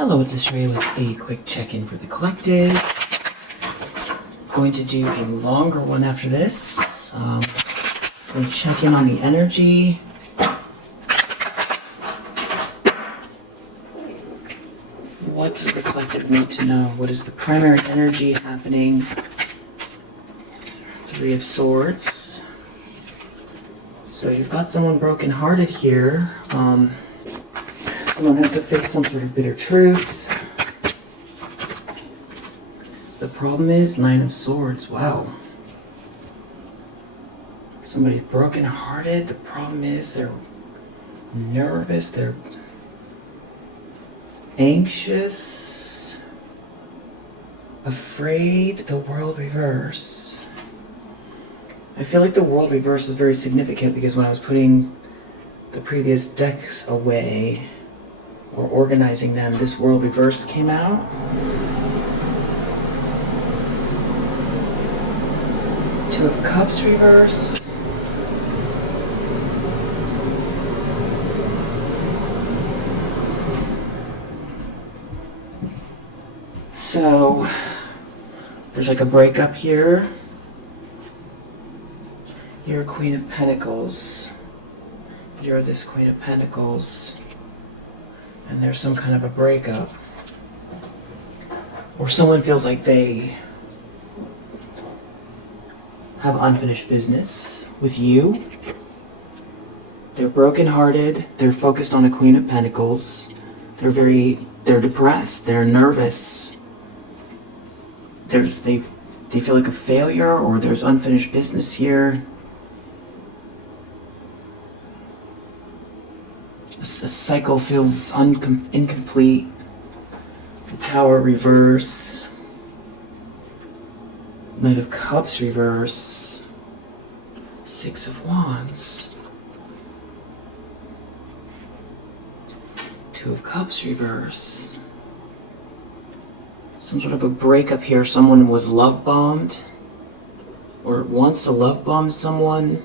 Hello, it's Australia with a quick check-in for the collective. Going to do a longer one after this. We'll check in on the energy. What does the collective need to know? What is the primary energy happening? Three of Swords. So you've got someone broken-hearted here. Someone has to face some sort of bitter truth. The problem is Nine of Swords. Wow. Somebody's broken-hearted. The problem is they're nervous. They're anxious. Afraid. The World Reverse. I feel like the World Reverse is very significant because when I was putting the previous decks away, or organizing them, this World Reverse came out. Two of Cups reverse. So, there's like a breakup here. You're a Queen of Pentacles. You're this Queen of Pentacles. And there's some kind of a breakup. Or someone feels like they have unfinished business with you. They're brokenhearted. They're focused on a Queen of Pentacles. They're depressed. They're nervous. They feel like a failure, or there's unfinished business here. A cycle feels incomplete. The Tower reverse. Knight of Cups reverse. Six of Wands. Two of Cups reverse. Some sort of a breakup here. Someone was love bombed, or wants to love bomb someone.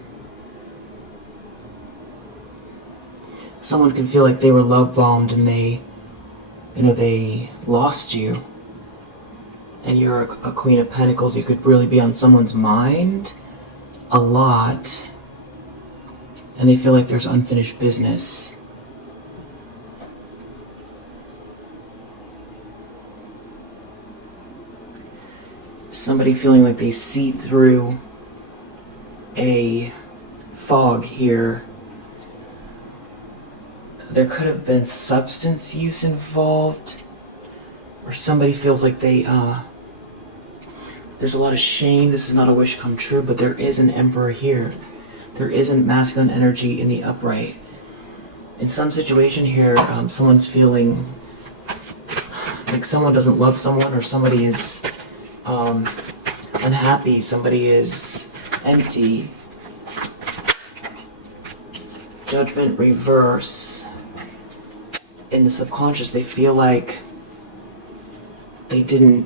Someone can feel like they were love bombed and they lost you. And you're a Queen of Pentacles. You could really be on someone's mind a lot. And they feel like there's unfinished business. Somebody feeling like they see through a fog here. There could have been substance use involved, or somebody feels like there's a lot of shame. This is not a wish come true, but there is an Emperor here. There isn't masculine energy in the upright. In some situation here, someone's feeling like someone doesn't love someone, or somebody is unhappy, somebody is empty. Judgment reverse. In the subconscious, they feel like they didn't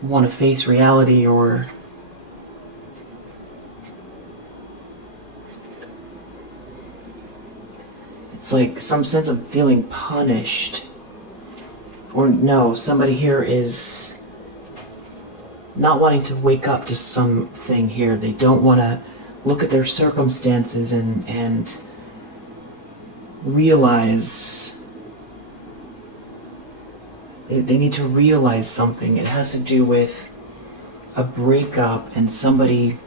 want to face reality, or it's like some sense of feeling punished. Or no, somebody here is not wanting to wake up to something here. They don't want to look at their circumstances and realize. They need to realize something. It has to do with a breakup and somebody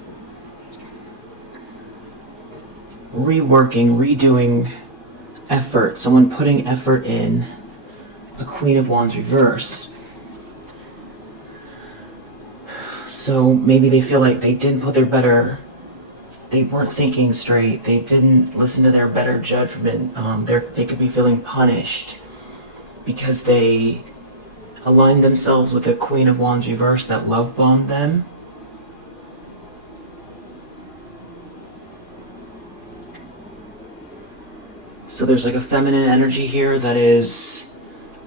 redoing effort. Someone putting effort in. A Queen of Wands reverse. So maybe they feel like they didn't put they weren't thinking straight. They didn't listen to their better judgment. They could be feeling punished because they aligned themselves with a Queen of Wands reverse that love bombed them. So there's like a feminine energy here that is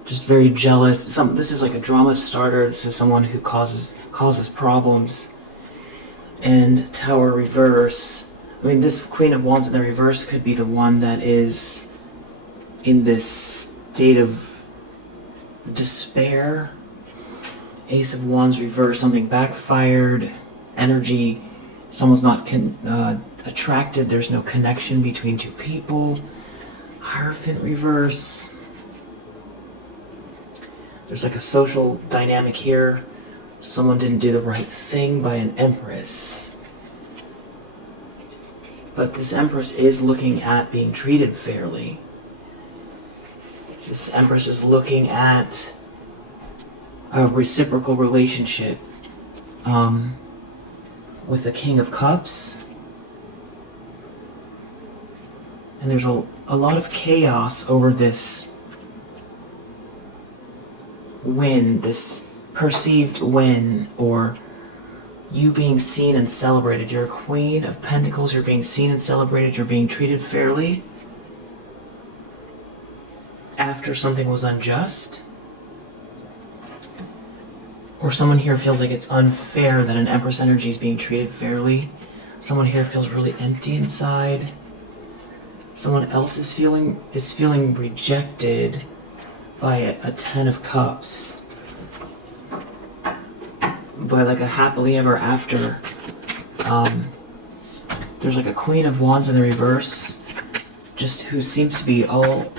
just very jealous. This is like a drama starter. This is someone who causes problems. And Tower reverse. I mean, this Queen of Wands in the reverse could be the one that is in this state of despair. Ace of Wands reverse, something backfired, energy, someone's not attracted, there's no connection between two people. Hierophant reverse. There's like a social dynamic here. Someone didn't do the right thing by an Empress. But this Empress is looking at being treated fairly. This Empress is looking at a reciprocal relationship with the King of Cups. And there's a lot of chaos over this win, this perceived win, or you being seen and celebrated. You're a Queen of Pentacles, you're being seen and celebrated, you're being treated fairly after something was unjust. Or someone here feels like it's unfair that an Empress energy is being treated fairly. Someone here feels really empty inside. Someone else is feeling rejected by a Ten of Cups. By like a happily ever after. There's like a Queen of Wands in the reverse, just who seems to be all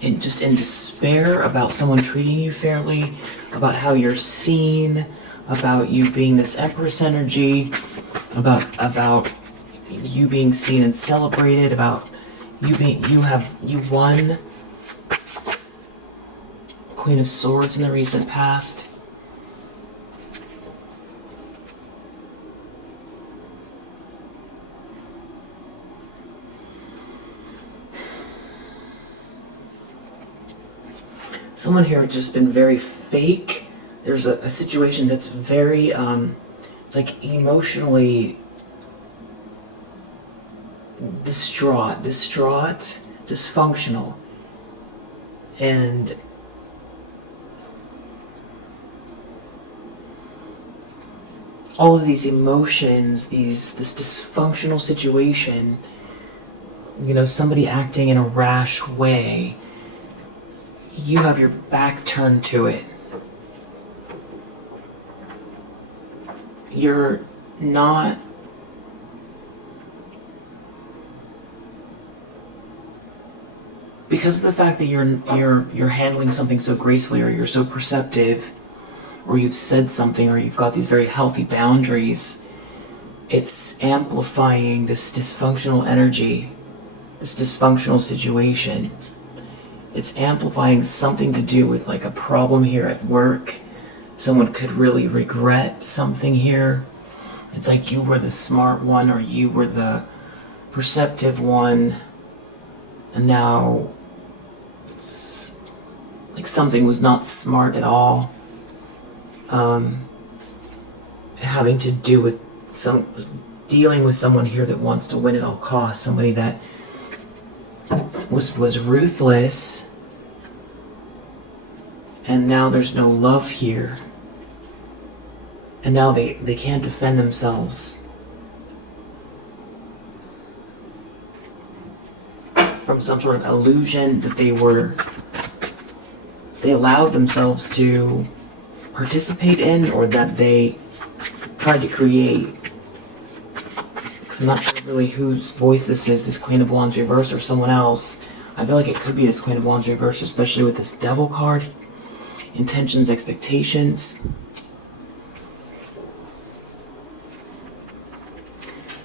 in despair about someone treating you fairly, about how you're seen, about you being this Empress energy, about you being seen and celebrated, about you won. Queen of Swords in the recent past. Someone here has just been very fake. There's a situation that's very, it's like emotionally distraught, dysfunctional. And all of these emotions, this dysfunctional situation, you know, somebody acting in a rash way, you have your back turned to it. You're not because of the fact that you're handling something so gracefully, or you're so perceptive, or you've said something, or you've got these very healthy boundaries. It's amplifying this dysfunctional energy, this dysfunctional situation. It's amplifying something to do with like a problem here at work. Someone could really regret something here. It's like you were the smart one, or you were the perceptive one, and now it's like something was not smart at all. Having to do with dealing with someone here that wants to win at all costs, somebody that was ruthless, and now there's no love here, and now they can't defend themselves from some sort of illusion that they allowed themselves to participate in, or that they tried to create. I'm not sure really whose voice this is, this Queen of Wands reverse or someone else. I feel like it could be this Queen of Wands reverse, especially with this Devil card. Intentions, expectations.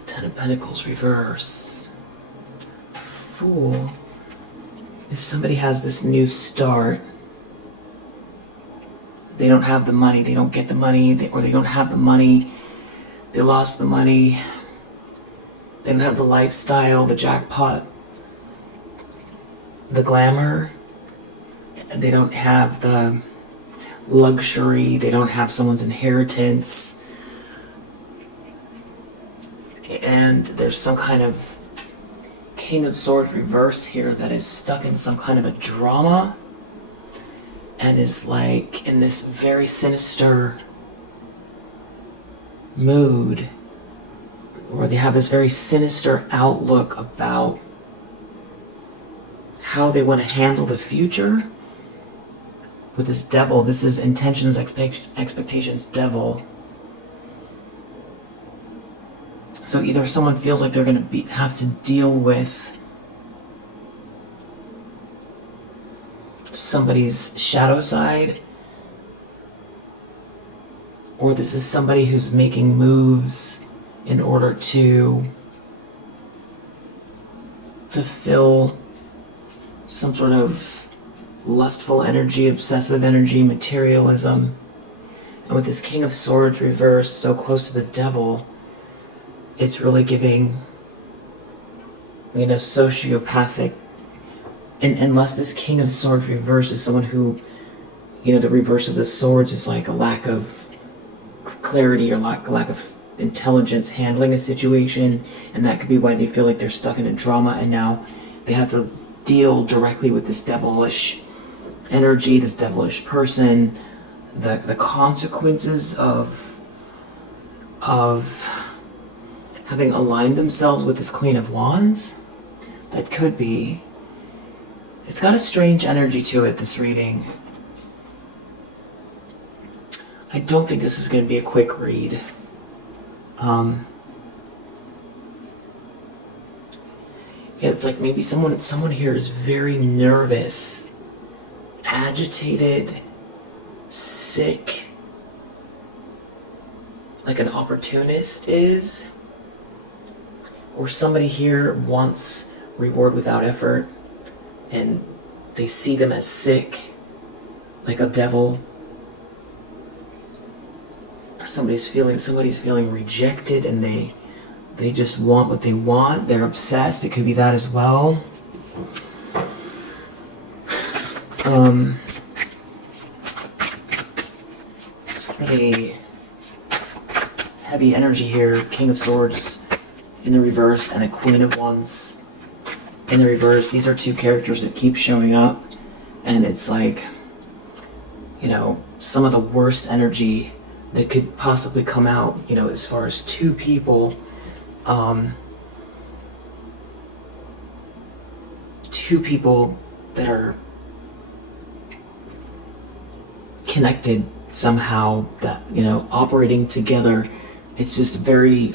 Ten of Pentacles reverse. Fool. If somebody has this new start, they don't have the money, they don't get the money, or they don't have the money, they lost the money. They don't have the lifestyle, the jackpot, the glamour. They don't have the luxury. They don't have someone's inheritance. And there's some kind of King of Swords reverse here that is stuck in some kind of a drama and is like in this very sinister mood or they have this very sinister outlook about how they want to handle the future. With this devil, this is intentions, expectations, devil. So either someone feels like they're going to have to deal with somebody's shadow side, or this is somebody who's making moves in order to fulfill some sort of lustful energy, obsessive energy, materialism. And with this King of Swords reversed so close to the devil, it's really giving, sociopathic. And unless this King of Swords reverse is someone who, the reverse of the swords is like a lack of clarity or lack of intelligence handling a situation, and that could be why they feel like they're stuck in a drama, and now they have to deal directly with this devilish energy, this devilish person, the consequences of having aligned themselves with this Queen of Wands. That could be. It's got a strange energy to it, this reading. I don't think this is going to be a quick read. It's like maybe someone here is very nervous, agitated, sick, like an opportunist is. Or somebody here wants reward without effort, and they see them as sick, like a devil. Somebody's feeling rejected, and they just want what they want. They're obsessed. It could be that as well. It's really heavy energy here. King of Swords in the reverse and a Queen of Wands in the reverse. These are two characters that keep showing up, and it's like, some of the worst energy that could possibly come out, as far as two people, that are connected somehow, that, operating together. It's just a very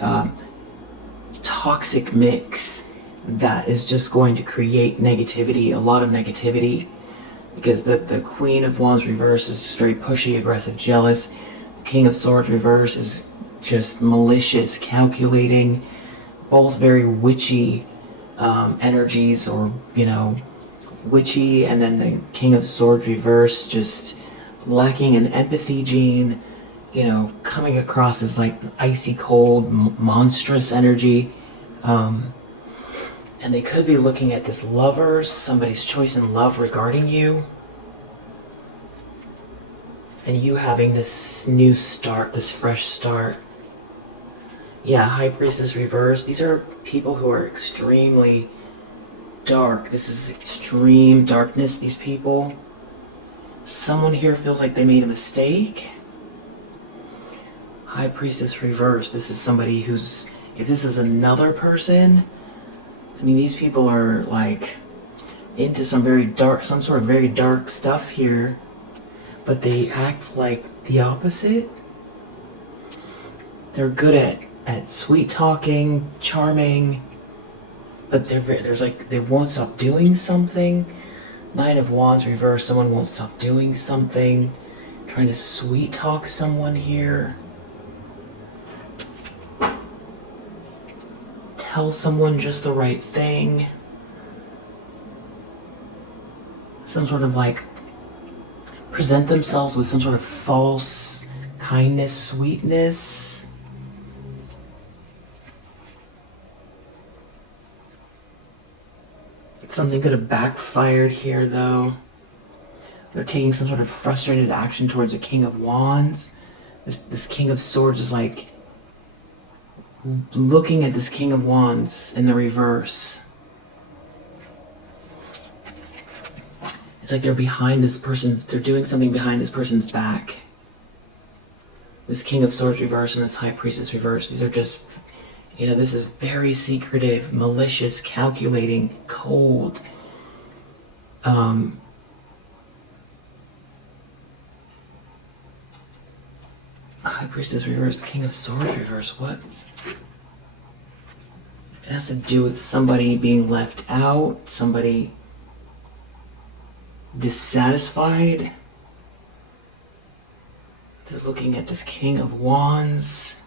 toxic mix that is just going to create negativity, a lot of negativity, because the Queen of Wands reverse is just very pushy, aggressive, jealous. King of Swords reverse is just malicious, calculating, both very witchy energies, or witchy. And then the King of Swords reverse just lacking an empathy gene, coming across as like icy cold, monstrous energy. And they could be looking at this lovers, somebody's choice in love regarding you, and you having this new start, this fresh start. Yeah, High Priestess reverse. These are people who are extremely dark. This is extreme darkness, these people. Someone here feels like they made a mistake. High Priestess reverse. This is somebody who's, if this is another person, these people are like into some sort of very dark stuff here, but they act like the opposite. They're good at sweet talking, charming, but they won't stop doing something. Nine of Wands reverse, someone won't stop doing something, trying to sweet talk someone here. Tell someone just the right thing. Some sort of present themselves with some sort of false kindness, sweetness. Something could have backfired here, though. They're taking some sort of frustrated action towards a King of Wands. This King of Swords is looking at this King of Wands in the reverse. It's like they're doing something behind this person's back. This King of Swords reverse and this High Priestess reverse, these are just, You know, this is very secretive, malicious, calculating, cold. High Priestess reverse, King of Swords reverse. What? It has to do with somebody being left out, somebody dissatisfied. They're looking at this King of Wands.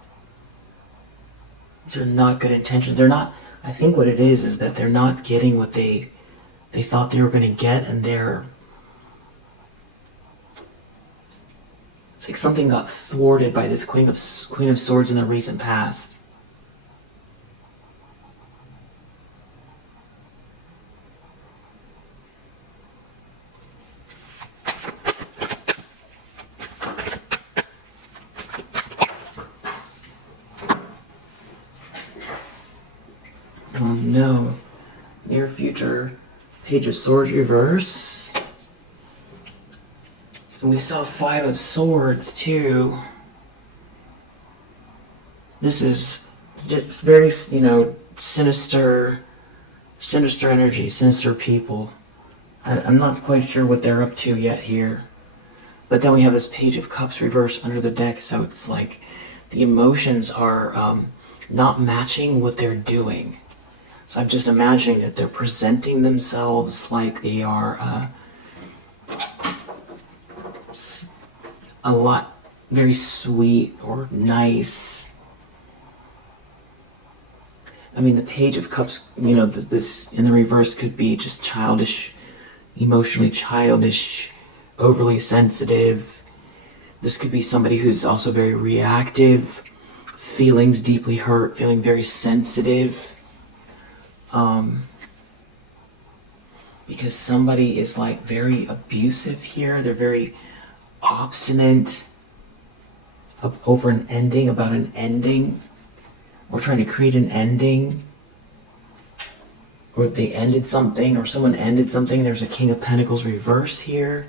These are not good intentions. They're not, I think what it is that they're not getting what they thought they were going to get, and it's like something got thwarted by this Queen of Swords in the recent past. Oh no. Near future, Page of Swords reverse. And we saw Five of Swords too. This is just very, sinister energy, sinister people. I'm not quite sure what they're up to yet here. But then we have this Page of Cups reverse under the deck, so it's like the emotions are not matching what they're doing. So I'm just imagining that they're presenting themselves like they are a lot very sweet or nice. I mean, the Page of Cups, this in the reverse could be just childish, emotionally childish, overly sensitive. This could be somebody who's also very reactive, feelings deeply hurt, feeling very sensitive. Because somebody is like very abusive here. They're very obstinate over an ending, about an ending. Or trying to create an ending. Or if they ended something, or someone ended something. There's a King of Pentacles reverse here.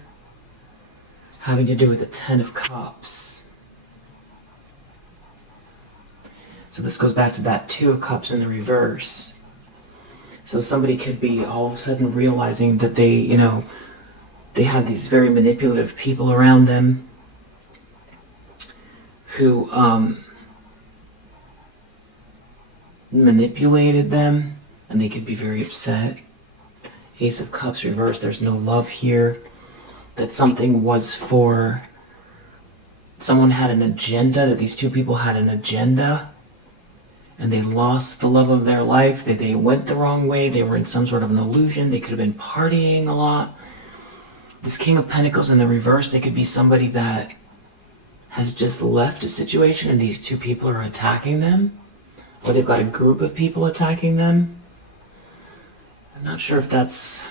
Having to do with the Ten of Cups. So this goes back to that Two of Cups in the reverse. So somebody could be all of a sudden realizing that they had these very manipulative people around them who manipulated them, and they could be very upset. Ace of Cups reversed, there's no love here. That something was for... Someone had an agenda, that these two people had an agenda, and they lost the love of their life. They went the wrong way. They were in some sort of an illusion. They could have been partying a lot. This King of Pentacles in the reverse, they could be somebody that has just left a situation and these two people are attacking them. Or they've got a group of people attacking them. I'm not sure if that's...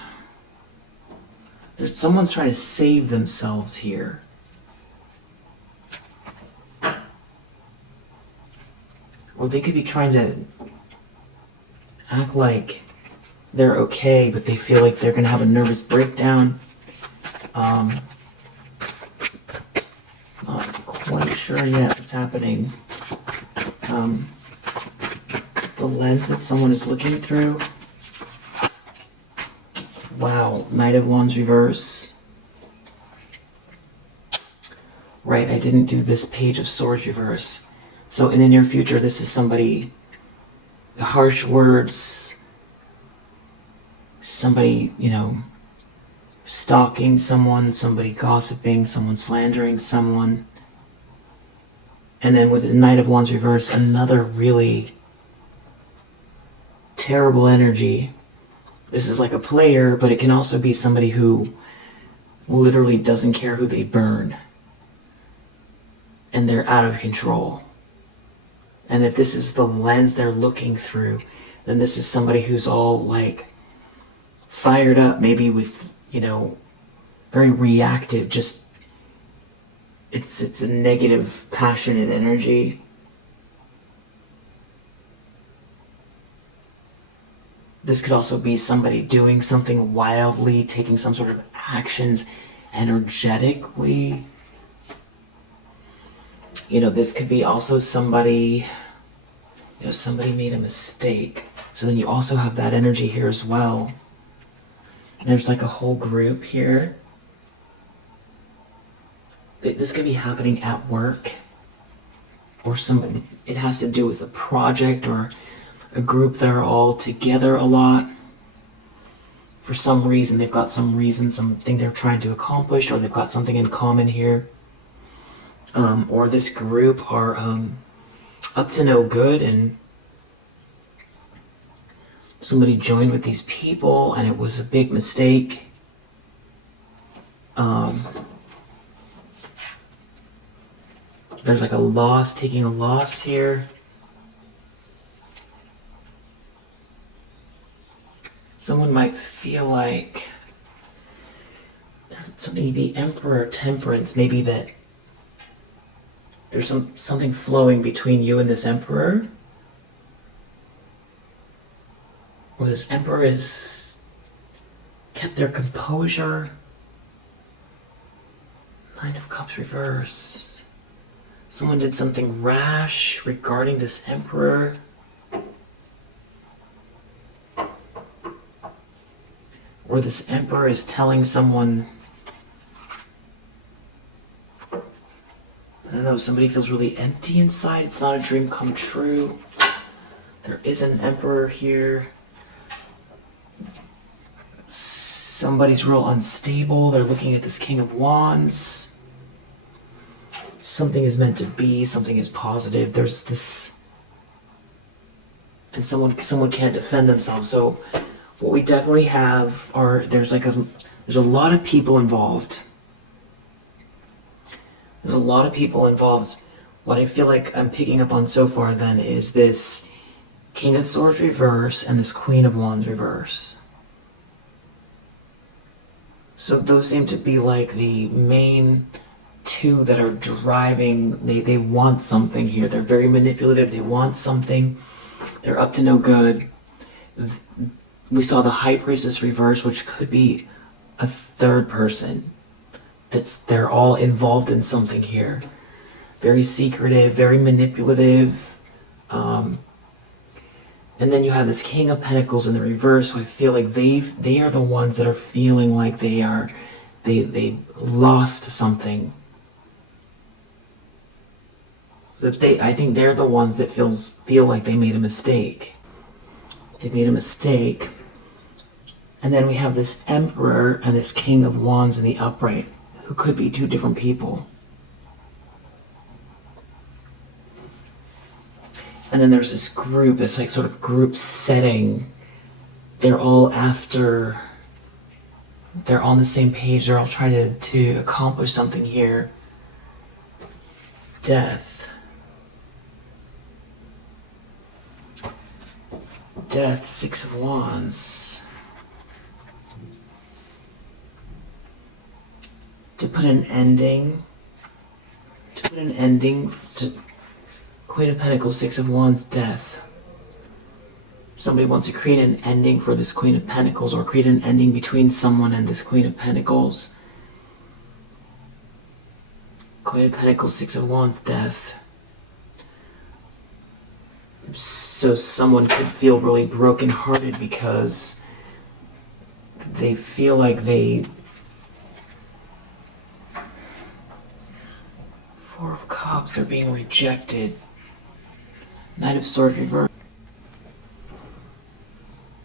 someone's trying to save themselves here. Or they could be trying to act like they're okay, but they feel like they're going to have a nervous breakdown. Not quite sure yet what's happening. The lens that someone is looking through. Wow, Knight of Wands reverse. Right, I didn't do this Page of Swords reverse. So in the near future, this is somebody, harsh words, somebody, stalking someone, somebody gossiping, someone slandering someone. And then with the Knight of Wands reverse, another really terrible energy. This is like a player, but it can also be somebody who literally doesn't care who they burn. And they're out of control. And if this is the lens they're looking through, then this is somebody who's all like fired up, maybe with, very reactive, just it's a negative, passionate energy. This could also be somebody doing something wildly, taking some sort of actions energetically. This could be also somebody You know, somebody made a mistake. So then you also have that energy here as well. And there's like a whole group here. This could be happening at work, or it has to do with a project or a group that are all together a lot. For some reason, they've got something they're trying to accomplish, or they've got something in common here. Or this group are up to no good, and somebody joined with these people and it was a big mistake. There's like a loss, taking a loss here. Someone might feel like something, the Emperor, Temperance, maybe that there's something flowing between you and this Emperor. Or this Emperor has kept their composure. Nine of Cups reverse. Someone did something rash regarding this Emperor. Or this Emperor is telling someone, I don't know, somebody feels really empty inside. It's not a dream come true. There is an Emperor here. Somebody's real unstable. They're looking at this King of Wands. Something is meant to be, something is positive. There's this, and someone can't defend themselves. So what we definitely have are, there's a lot of people involved. There's a lot of people involved. What I feel like I'm picking up on so far then is this King of Swords reverse and this Queen of Wands reverse. So those seem to be like the main two that are driving. They want something here. They're very manipulative. They want something. They're up to no good. We saw the High Priestess reverse, which could be a third person. They're all involved in something here. Very secretive, very manipulative. And then you have this King of Pentacles in the reverse, who I feel like they are the ones that are feeling like they lost something. I think they're the ones that feel like they made a mistake. They made a mistake. And then we have this Emperor and this King of Wands in the upright, who could be two different people. And then there's this group, this like sort of group setting. They're all on the same page. They're all trying to accomplish something here. Death. Death, Six of Wands. To put an ending to Queen of Pentacles, Six of Wands, death. Somebody wants to create an ending for this Queen of Pentacles, or create an ending between someone and this Queen of Pentacles. Queen of Pentacles, Six of Wands, death. So someone could feel really brokenhearted because they feel like Four of Cups, they're being rejected. Knight of Swords reverse.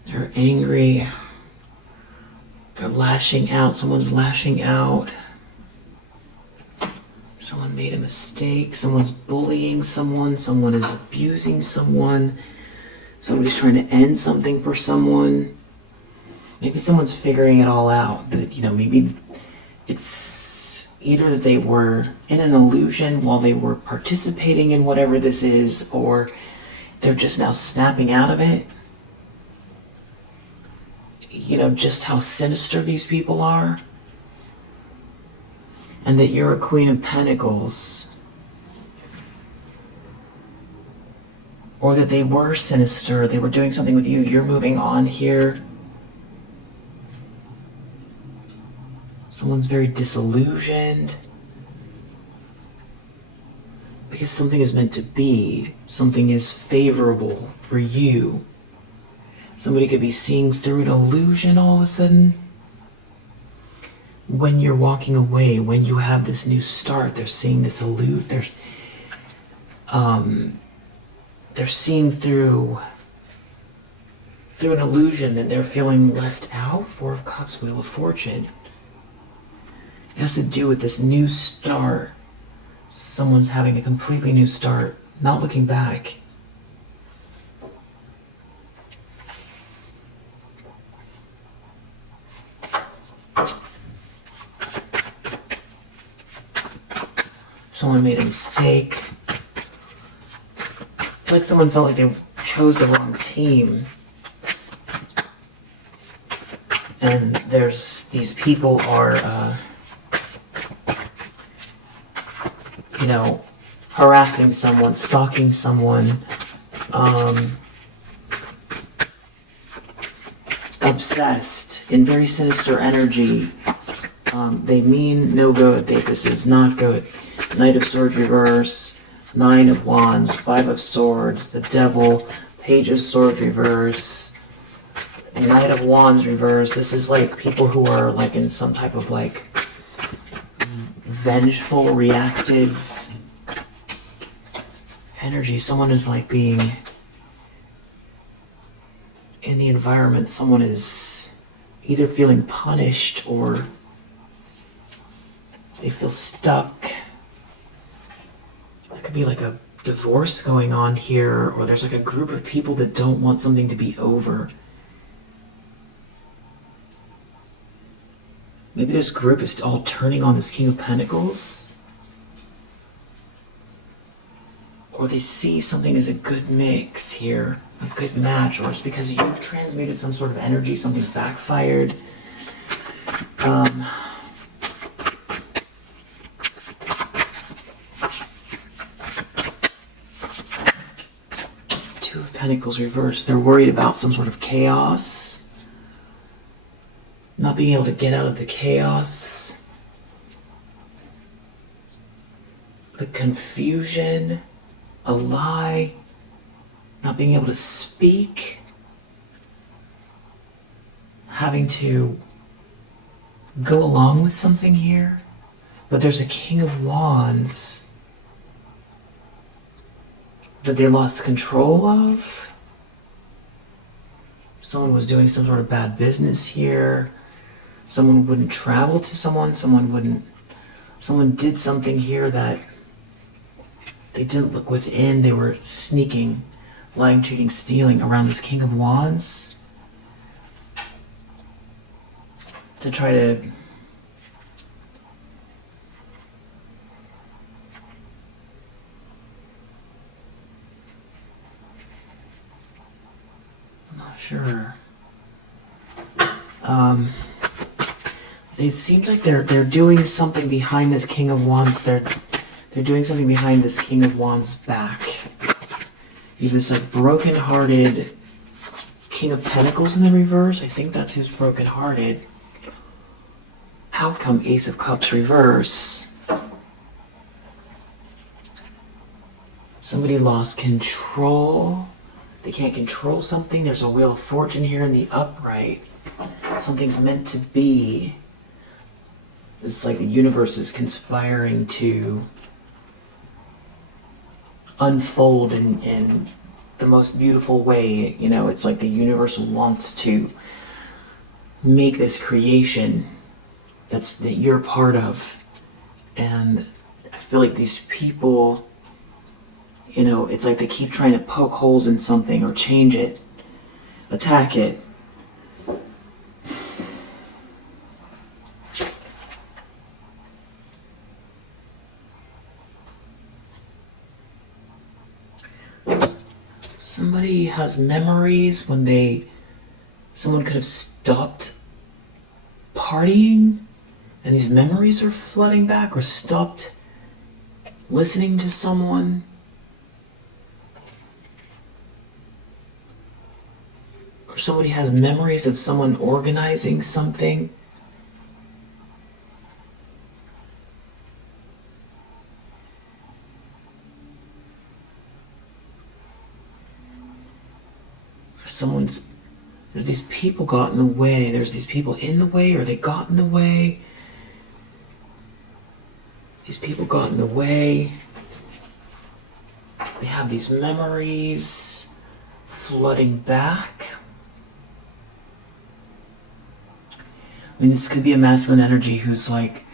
They're angry. They're lashing out. Someone's lashing out. Someone made a mistake. Someone's bullying someone. Someone is abusing someone. Somebody's trying to end something for someone. Maybe someone's figuring it all out. That, maybe it's either that they were in an illusion while they were participating in whatever this is, or they're just now snapping out of it. Just how sinister these people are. And that you're a Queen of Pentacles. Or that they were sinister, they were doing something with you, you're moving on here. Someone's very disillusioned. Because something is meant to be. Something is favorable for you. Somebody could be seeing through an illusion all of a sudden. When you're walking away, when you have this new start, they're seeing this they're seeing through an illusion, and they're feeling left out. Four of Cups, Wheel of Fortune. It has to do with this new start. Someone's having a completely new start, not looking back. Someone made a mistake. I feel like someone felt like they chose the wrong team. And these people are, harassing someone, stalking someone, obsessed, in very sinister energy. They mean no good. This is not good. Knight of Swords reverse, Nine of Wands, Five of Swords, the Devil, Page of Swords reverse, Knight of Wands reverse. This is like people who are like in some type of like vengeful, reactive energy. Someone is like being in the environment. Someone is either feeling punished or they feel stuck. It could be like a divorce going on here, or there's like a group of people that don't want something to be over. Maybe this group is all turning on this King of Pentacles. Or they see something as a good mix here, a good match, or it's because you've transmuted some sort of energy, something backfired. Two of Pentacles reversed. They're worried about some sort of chaos. Not being able to get out of the chaos. The confusion. A lie. Not being able to speak. Having to go along with something here. But there's a King of Wands that they lost control of. Someone was doing some sort of bad business here. Someone wouldn't travel to someone. Someone did something here that they didn't look within. They were sneaking, lying, cheating, stealing around this King of Wands to try to I'm not sure. It seems like they're doing something behind this King of Wands. They're doing something behind this King of Wands' back. You have this like broken-hearted King of Pentacles in the reverse. I think that's who's broken-hearted. Outcome, Ace of Cups reverse. Somebody lost control. They can't control something. There's a Wheel of Fortune here in the upright. Something's meant to be. It's like the universe is conspiring to unfold in the most beautiful way. You know, it's like the universe wants to make this creation that you're part of. And I feel like these people, you know, it's like they keep trying to poke holes in something or change it, attack it. Somebody has memories when someone could have stopped partying, and these memories are flooding back, or stopped listening to someone. Or somebody has memories of someone organizing something. there's these people got in the way. There's these people in the way, or they got in the way. These people got in the way. They have these memories flooding back. I mean, this could be a masculine energy who's like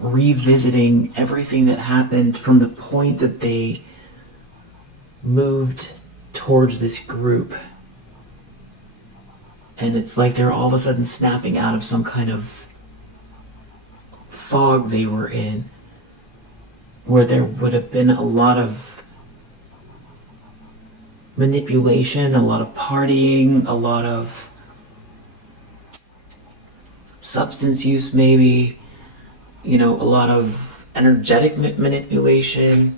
revisiting everything that happened from the point that they moved towards this group. And it's like they're all of a sudden snapping out of some kind of fog they were in, where there would have been a lot of manipulation, a lot of partying, a lot of substance use maybe, a lot of energetic manipulation,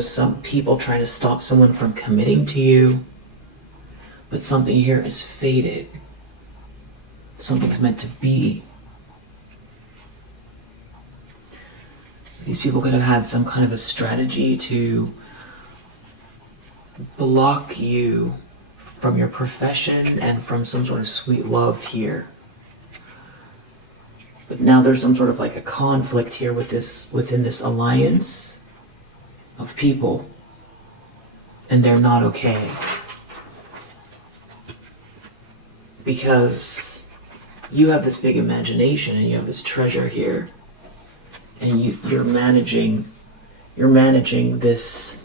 some people trying to stop someone from committing to you, but something here is fated. Something's meant to be. These people could have had some kind of a strategy to block you from your profession and from some sort of sweet love here. But now there's some sort of like a conflict here within this alliance of people, and they're not okay. Because you have this big imagination and you have this treasure here, and you're managing this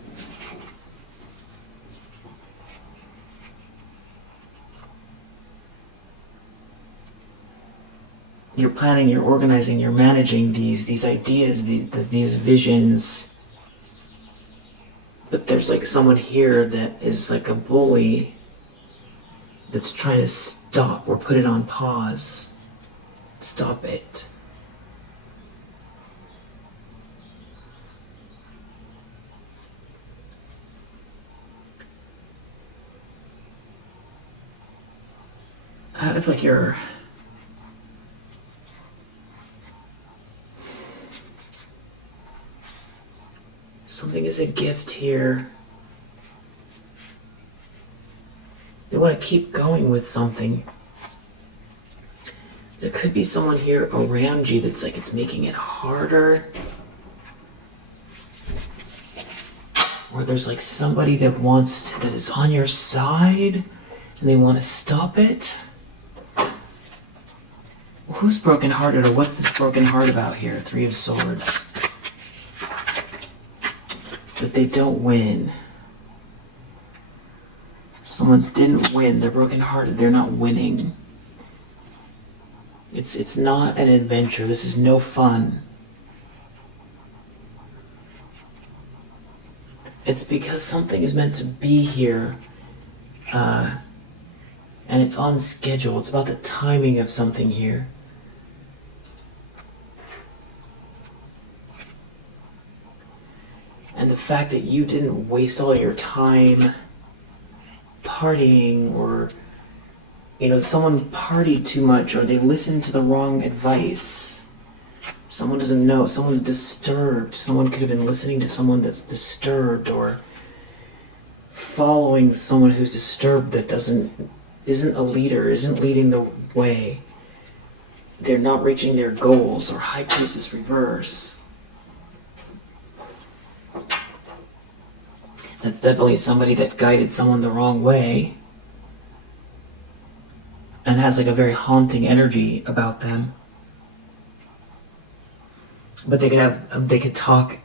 you're planning, you're organizing, you're managing these ideas, these visions. But there's like someone here that is like a bully that's trying to stop or put it on pause. Stop it. Out of like your something is a gift here. They want to keep going with something. There could be someone here around you that's like it's making it harder. Or there's like somebody that that is on your side and they want to stop it. Who's brokenhearted, or what's this broken heart about here? Three of Swords. That they don't win. Someone's didn't win. They're brokenhearted. They're not winning. It's not an adventure. This is no fun. It's because something is meant to be here. And it's on schedule. It's about the timing of something here. And the fact that you didn't waste all your time partying, or, someone partied too much, or they listened to the wrong advice. Someone doesn't know. Someone's disturbed. Someone could have been listening to someone that's disturbed, or following someone who's disturbed that isn't a leader, isn't leading the way. They're not reaching their goals, or High Priestess reverse. That's definitely somebody that guided someone the wrong way and has like a very haunting energy about them. But they could talk,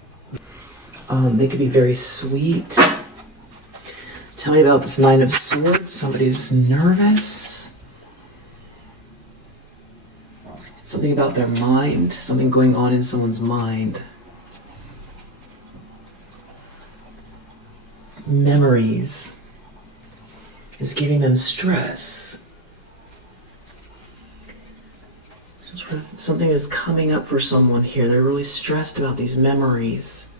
they could be very sweet. Tell me about this Nine of Swords. Somebody's nervous. It's something about their mind, something going on in someone's mind. Memories is giving them stress. Something is coming up for someone here. They're really stressed about these memories.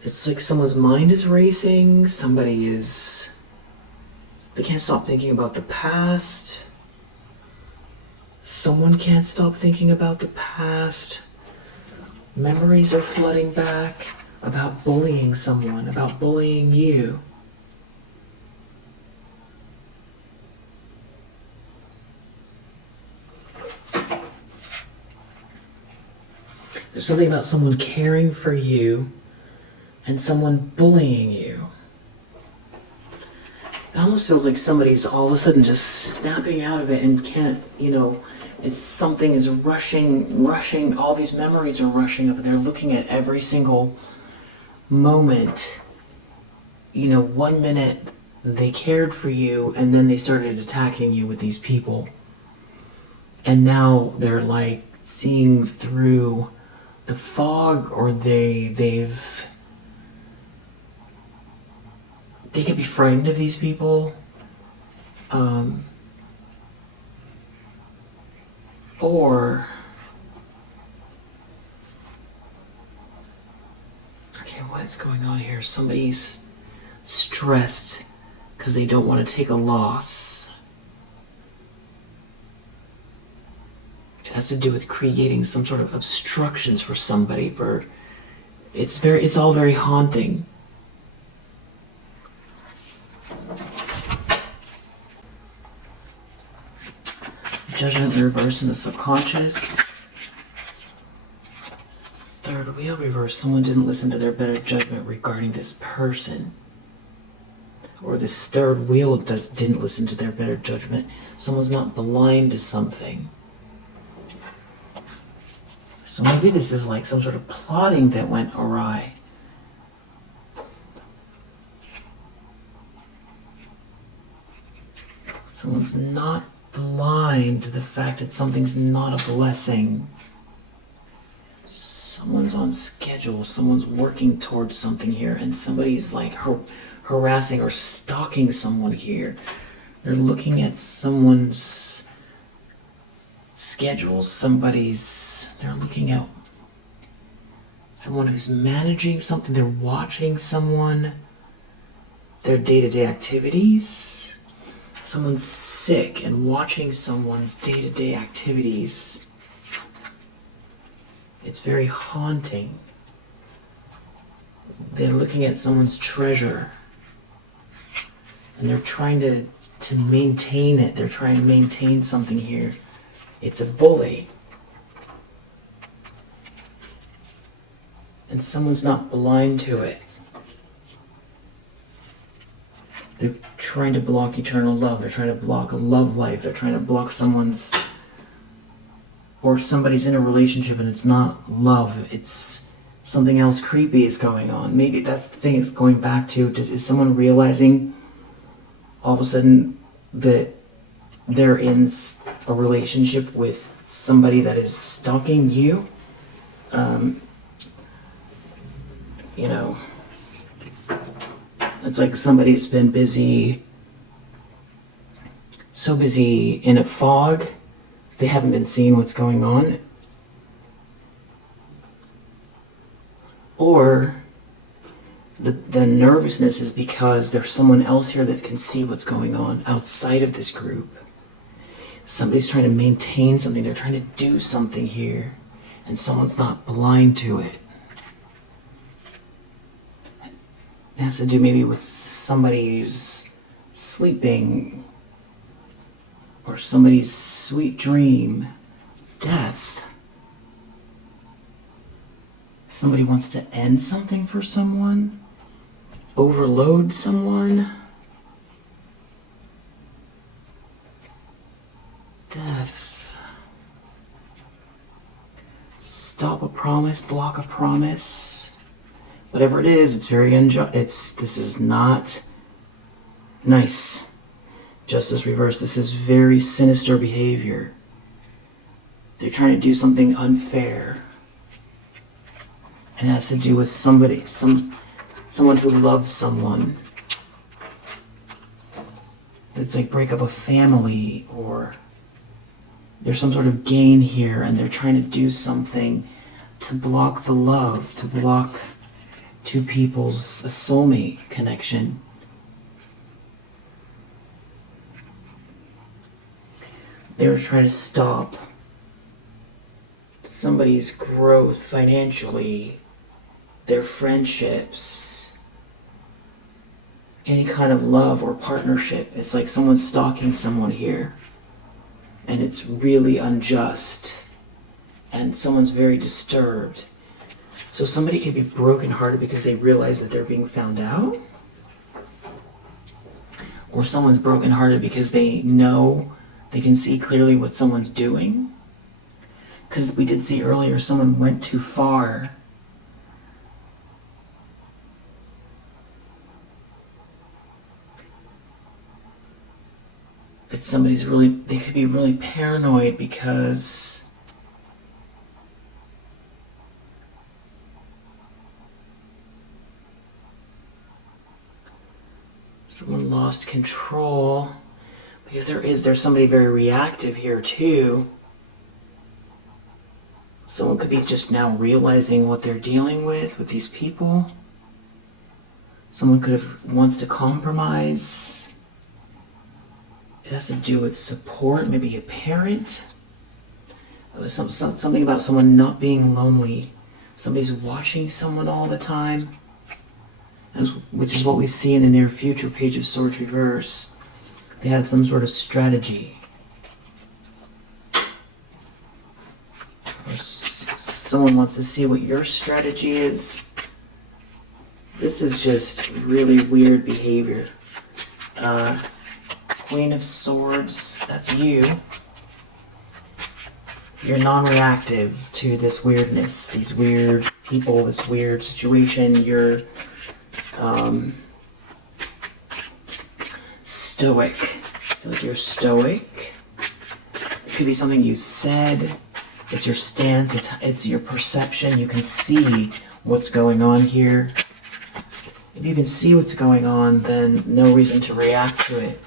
It's like someone's mind is racing. They can't stop thinking about the past. Someone can't stop thinking about the past. Memories are flooding back. About bullying someone, about bullying you. There's something about someone caring for you and someone bullying you. It almost feels like somebody's all of a sudden just snapping out of it and can't, it's something is rushing, all these memories are rushing up, and they're looking at every single moment. 1 minute they cared for you, and then they started attacking you with these people. And now they're like seeing through the fog, or they could be frightened of these people. Or, okay, what's going on here? Somebody's stressed because they don't want to take a loss. It has to do with creating some sort of obstructions for somebody. It's all very haunting. Judgment reverse in the subconscious. Third wheel reverse. Someone didn't listen to their better judgment regarding this person. Or this third wheel didn't listen to their better judgment. Someone's not blind to something. So maybe this is like some sort of plotting that went awry. Someone's not blind to the fact that something's not a blessing. Someone's on schedule, someone's working towards something here, and somebody's like harassing or stalking someone here. They're looking at someone's schedule, they're looking at someone who's managing something, they're watching someone, their day-to-day activities. Someone's sick and watching someone's day-to-day activities. It's very haunting. They're looking at someone's treasure. And they're trying to maintain it. They're trying to maintain something here. It's a bully. And someone's not blind to it. They're trying to block eternal love. They're trying to block a love life. They're trying to block somebody's in a relationship and it's not love. It's something else creepy is going on. Maybe that's the thing it's going back to. Is someone realizing all of a sudden that they're in a relationship with somebody that is stalking you? It's like somebody's been so busy in a fog, they haven't been seeing what's going on. Or the nervousness is because there's someone else here that can see what's going on outside of this group. Somebody's trying to maintain something, they're trying to do something here, and someone's not blind to it. It has to do maybe with somebody's sleeping, or somebody's sweet dream, death. Somebody wants to end something for someone, overload someone. Death. Stop a promise, block a promise. Whatever it is, it's very unjust. This is not nice. Justice reversed. This is very sinister behavior. They're trying to do something unfair. And it has to do with someone who loves someone. It's like break up a family, or there's some sort of gain here, and they're trying to do something to block the love, to block two people's a soulmate connection. They were trying to stop somebody's growth financially, their friendships, any kind of love or partnership. It's like someone's stalking someone here, and it's really unjust, and someone's very disturbed. So somebody could be brokenhearted because they realize that they're being found out. Or someone's brokenhearted because they know, they can see clearly what someone's doing. Because we did see earlier someone went too far. It's somebody's really, they could be really paranoid because someone lost control. Because there's somebody very reactive here too. Someone could be just now realizing what they're dealing with these people. Someone could have wants to compromise. It has to do with support, maybe a parent. Something about someone not being lonely. Somebody's watching someone all the time, which is what we see in the near future, Page of Swords reverse. They have some sort of strategy. Or someone wants to see what your strategy is. This is just really weird behavior. Queen of Swords, that's you. You're non-reactive to this weirdness, these weird people, this weird situation. You're stoic. I feel like you're stoic. It could be something you said. It's your stance. It's your perception. You can see what's going on here. If you can see what's going on, then no reason to react to it.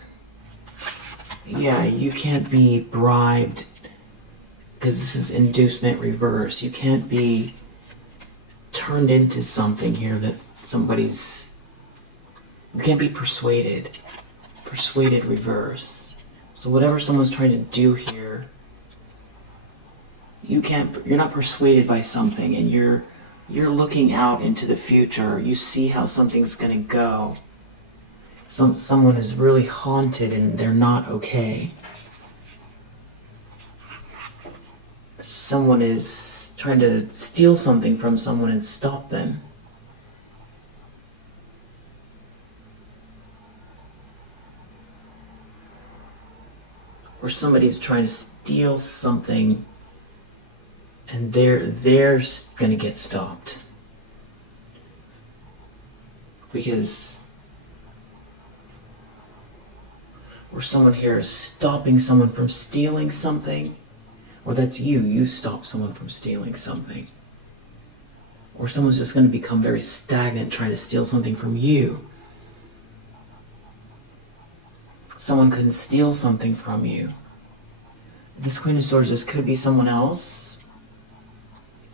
Yeah, you can't be bribed because this is inducement reverse. You can't be turned into something here that somebody's... You can't be persuaded. Persuaded reverse. So whatever someone's trying to do here, you're not persuaded by something, and you're looking out into the future. You see how something's gonna go. Someone is really haunted and they're not okay. Someone is trying to steal something from someone and stop them. Or somebody's trying to steal something and they're gonna get stopped. Because or someone here is stopping someone from stealing something, or that's you stop someone from stealing something. Or someone's just going to become very stagnant trying to steal something from you. Someone couldn't steal something from you. This Queen of Swords, this could be someone else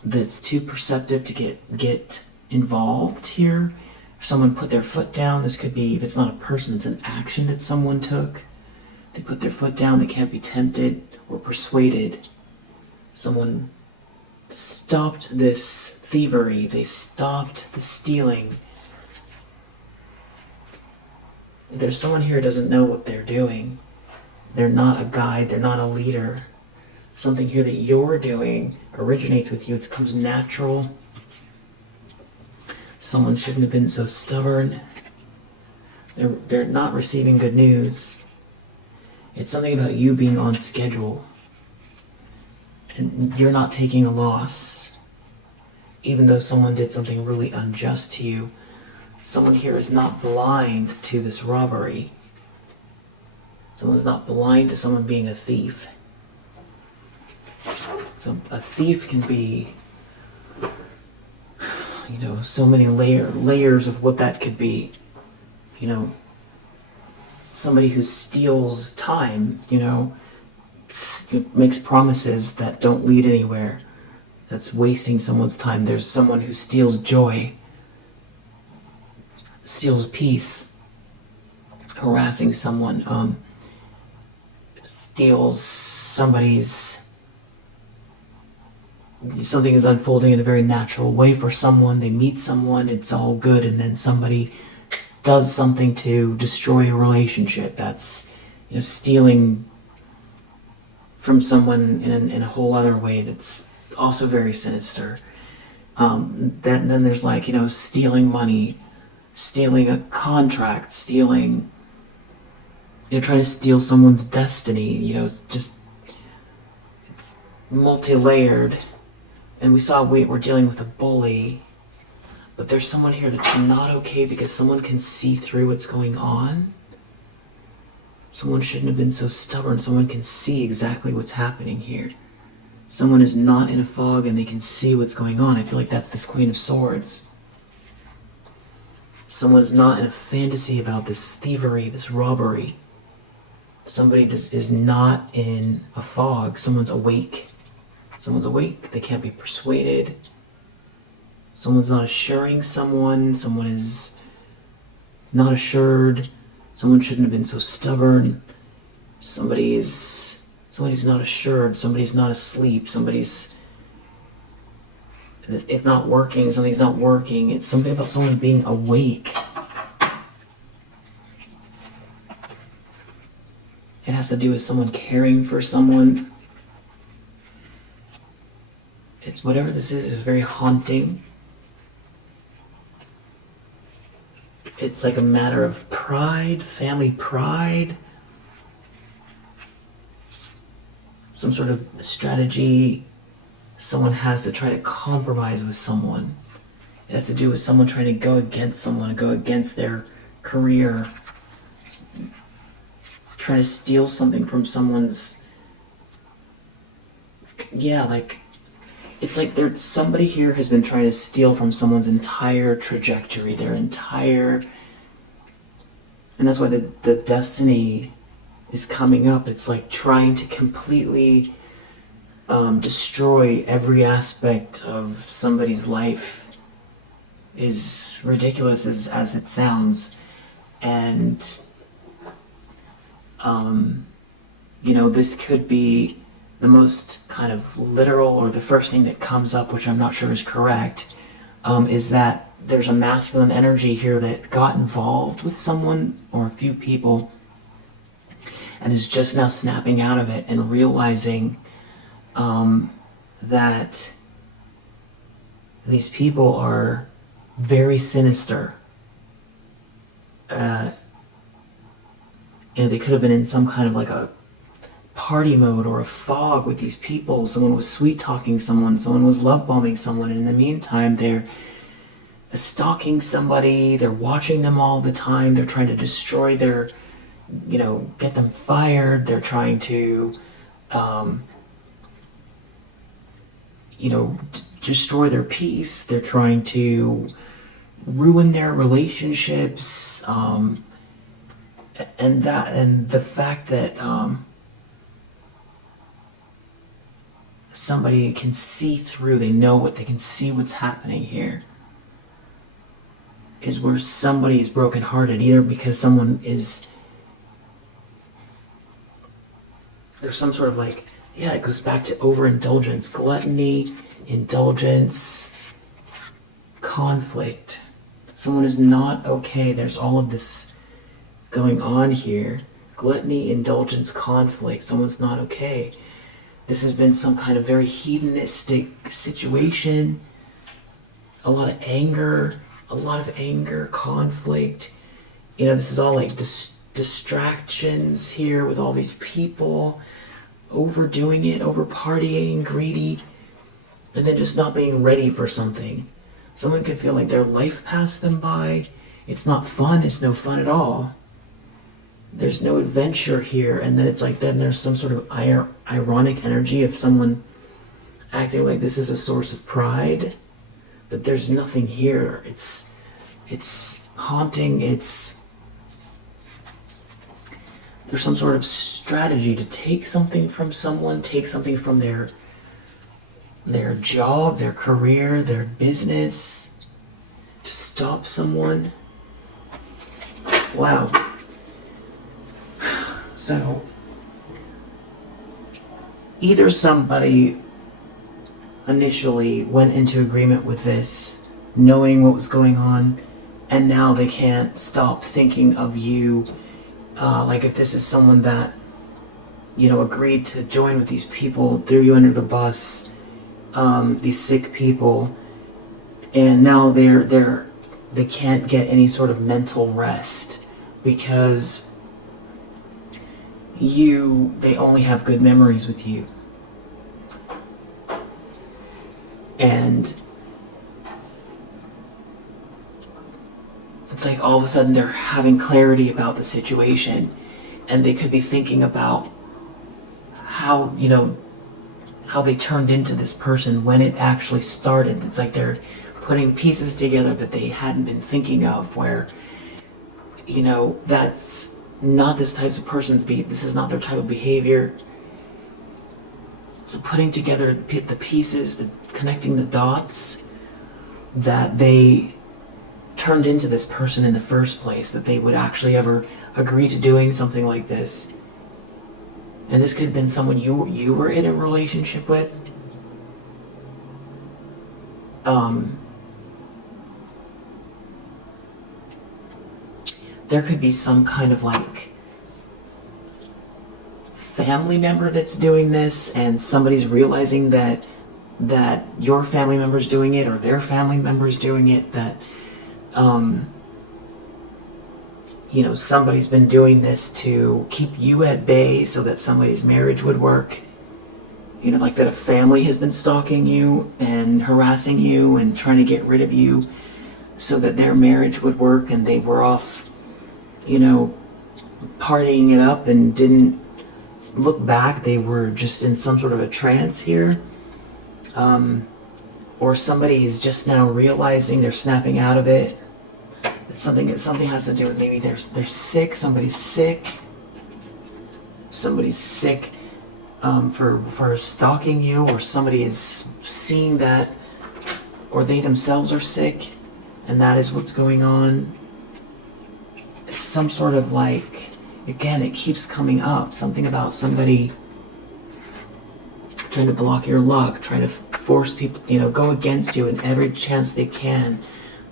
that's too perceptive to get involved here. Someone put their foot down. This could be, if it's not a person, it's an action that someone took. They put their foot down, they can't be tempted or persuaded. Someone stopped this thievery, they stopped the stealing. There's someone here who doesn't know what they're doing. They're not a guide, they're not a leader. Something here that you're doing originates with you, it comes natural. Someone shouldn't have been so stubborn. They're not receiving good news. It's something about you being on schedule. And you're not taking a loss. Even though someone did something really unjust to you, someone here is not blind to this robbery. Someone's not blind to someone being a thief. So a thief can be, so many layers of what that could be. Somebody who steals time, makes promises that don't lead anywhere. That's wasting someone's time. There's someone who steals joy, steals peace, harassing someone, steals somebody's... Something is unfolding in a very natural way for someone. They meet someone, it's all good, and then somebody does something to destroy a relationship. That's stealing from someone in a whole other way that's also very sinister. Then there's like, stealing money, stealing a contract, stealing, trying to steal someone's destiny, just, it's multi-layered. And we saw we're dealing with a bully, but there's someone here that's not okay because someone can see through what's going on. Someone shouldn't have been so stubborn. Someone can see exactly what's happening here. Someone is not in a fog and they can see what's going on. I feel like that's this Queen of Swords. Someone is not in a fantasy about this thievery, this robbery. Somebody is not in a fog. Someone's awake. Someone's awake. They can't be persuaded. Someone's not assuring someone. Someone is not assured. Someone shouldn't have been so stubborn. Somebody's not assured. Somebody's not asleep. It's not working. Something's not working. It's something about someone being awake. It has to do with someone caring for someone. It's whatever this is very haunting. It's like a matter of pride, family pride. Some sort of strategy someone has to try to compromise with someone. It has to do with someone trying to go against someone, go against their career, trying to steal something from someone's... Yeah, like... It's like somebody here has been trying to steal from someone's entire trajectory, their entire... And that's why the destiny is coming up. It's like trying to completely destroy every aspect of somebody's life is ridiculous as it sounds. And, this could be the most kind of literal, or the first thing that comes up, which I'm not sure is correct, is that there's a masculine energy here that got involved with someone or a few people and is just now snapping out of it and realizing that these people are very sinister. They could have been in some kind of like a party mode or a fog with these people. Someone was sweet-talking someone was love-bombing someone, and in the meantime they're stalking somebody, they're watching them all the time, they're trying to destroy their, get them fired, they're trying to, destroy their peace, they're trying to ruin their relationships, and the fact that, somebody can see through, they can see what's happening here, is where somebody is brokenhearted, either because someone is, there's some sort of like, it goes back to overindulgence, gluttony, indulgence, conflict. Someone is not okay. There's all of this going on here. Gluttony, indulgence, conflict. Someone's not okay. This has been some kind of very hedonistic situation. A lot of anger, conflict. This is all like distractions here with all these people, overdoing it, over partying, greedy, and then just not being ready for something. Someone could feel like their life passed them by. It's not fun. It's no fun at all. There's no adventure here, and then it's like then there's some sort of ironic energy of someone acting like this is a source of pride, but there's nothing here. It's haunting. There's some sort of strategy to take something from someone, take something from their job, their career, their business, to stop someone. Wow. So, either somebody initially went into agreement with this, knowing what was going on, and now they can't stop thinking of you. Like if this is someone that, agreed to join with these people, threw you under the bus, these sick people, And now they can't get any sort of mental rest because they only have good memories with you. And it's like all of a sudden they're having clarity about the situation, and they could be thinking about how, how they turned into this person, when it actually started. It's like they're putting pieces together that they hadn't been thinking of, where, that's not this type of person's this is not their type of behavior. So putting together the pieces, connecting the dots, that they turned into this person in the first place, that they would actually ever agree to doing something like this. And this could have been someone you were in a relationship with. There could be some kind of like family member that's doing this, and somebody's realizing that your family member's doing it, or their family member's doing it, that somebody's been doing this to keep you at bay so that somebody's marriage would work. Like that a family has been stalking you and harassing you and trying to get rid of you so that their marriage would work, and they were off, partying it up and didn't look back. They were just in some sort of a trance here. Or somebody is just now realizing they're snapping out of it. Something has to do with, maybe they're sick. Somebody's sick for stalking you, or somebody is seeing that, or they themselves are sick, and that is what's going on. Some sort of like, again, it keeps coming up, something about somebody trying to block your luck, trying to force people, go against you in every chance they can,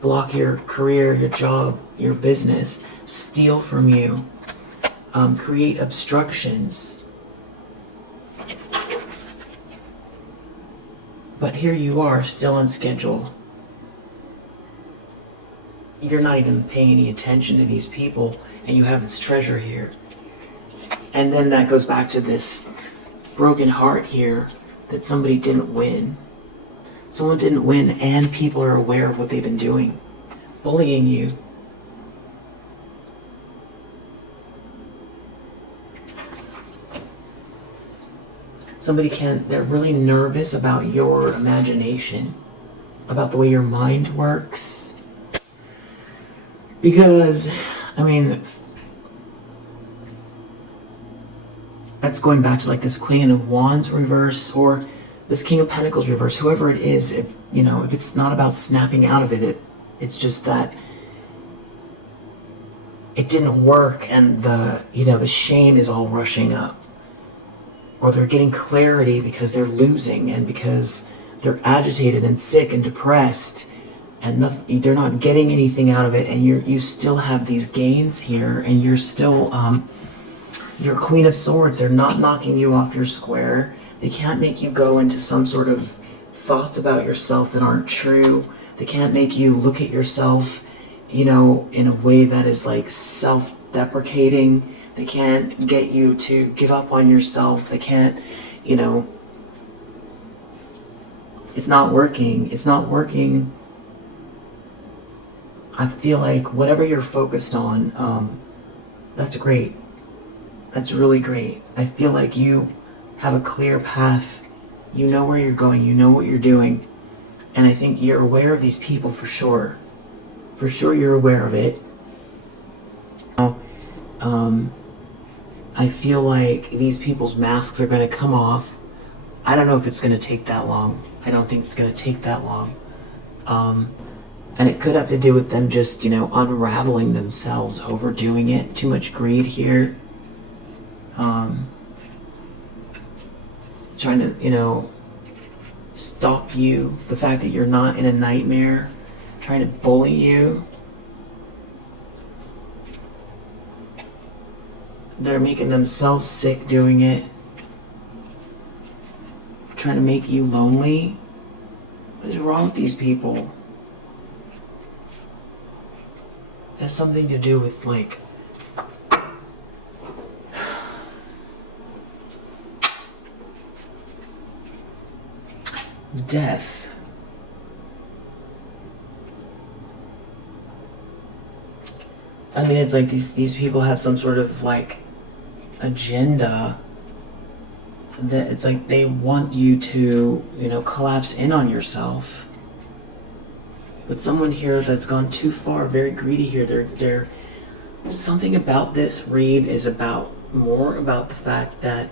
block your career, your job, your business, steal from you, create obstructions. But here you are, still on schedule. You're not even paying any attention to these people, and you have this treasure here. And then that goes back to this broken heart here, that somebody didn't win. Someone didn't win, and people are aware of what they've been doing, bullying you. They're really nervous about your imagination, about the way your mind works. Because, that's going back to like this Queen of Wands reverse, or this King of Pentacles reverse, whoever it is. If it's not about snapping out of it, it's just that it didn't work, and the shame is all rushing up. Or they're getting clarity because they're losing, and because they're agitated and sick and depressed, and they're not getting anything out of it, and you still have these gains here, and you're still your Queen of Swords. They're not knocking you off your square. They can't make you go into some sort of thoughts about yourself that aren't true. They can't make you look at yourself, in a way that is like self-deprecating. They can't get you to give up on yourself. They can't, it's not working. It's not working. I feel like whatever you're focused on, that's great. That's really great. I feel like you have a clear path. You know where you're going. You know what you're doing. And I think you're aware of these people for sure. For sure you're aware of it. I feel like these people's masks are going to come off. I don't know if it's going to take that long. I don't think it's going to take that long. And it could have to do with them just, unraveling themselves, overdoing it. Too much greed here. Trying to, stop you. The fact that you're not in a nightmare. Trying to bully you. They're making themselves sick doing it. Trying to make you lonely. What is wrong with these people? has something to do with like death. I mean, it's like these people have some sort of like agenda that it's like they want you to, you know, collapse in on yourself. But someone here that's gone too far, very greedy here, they're something about this read is about more about the fact that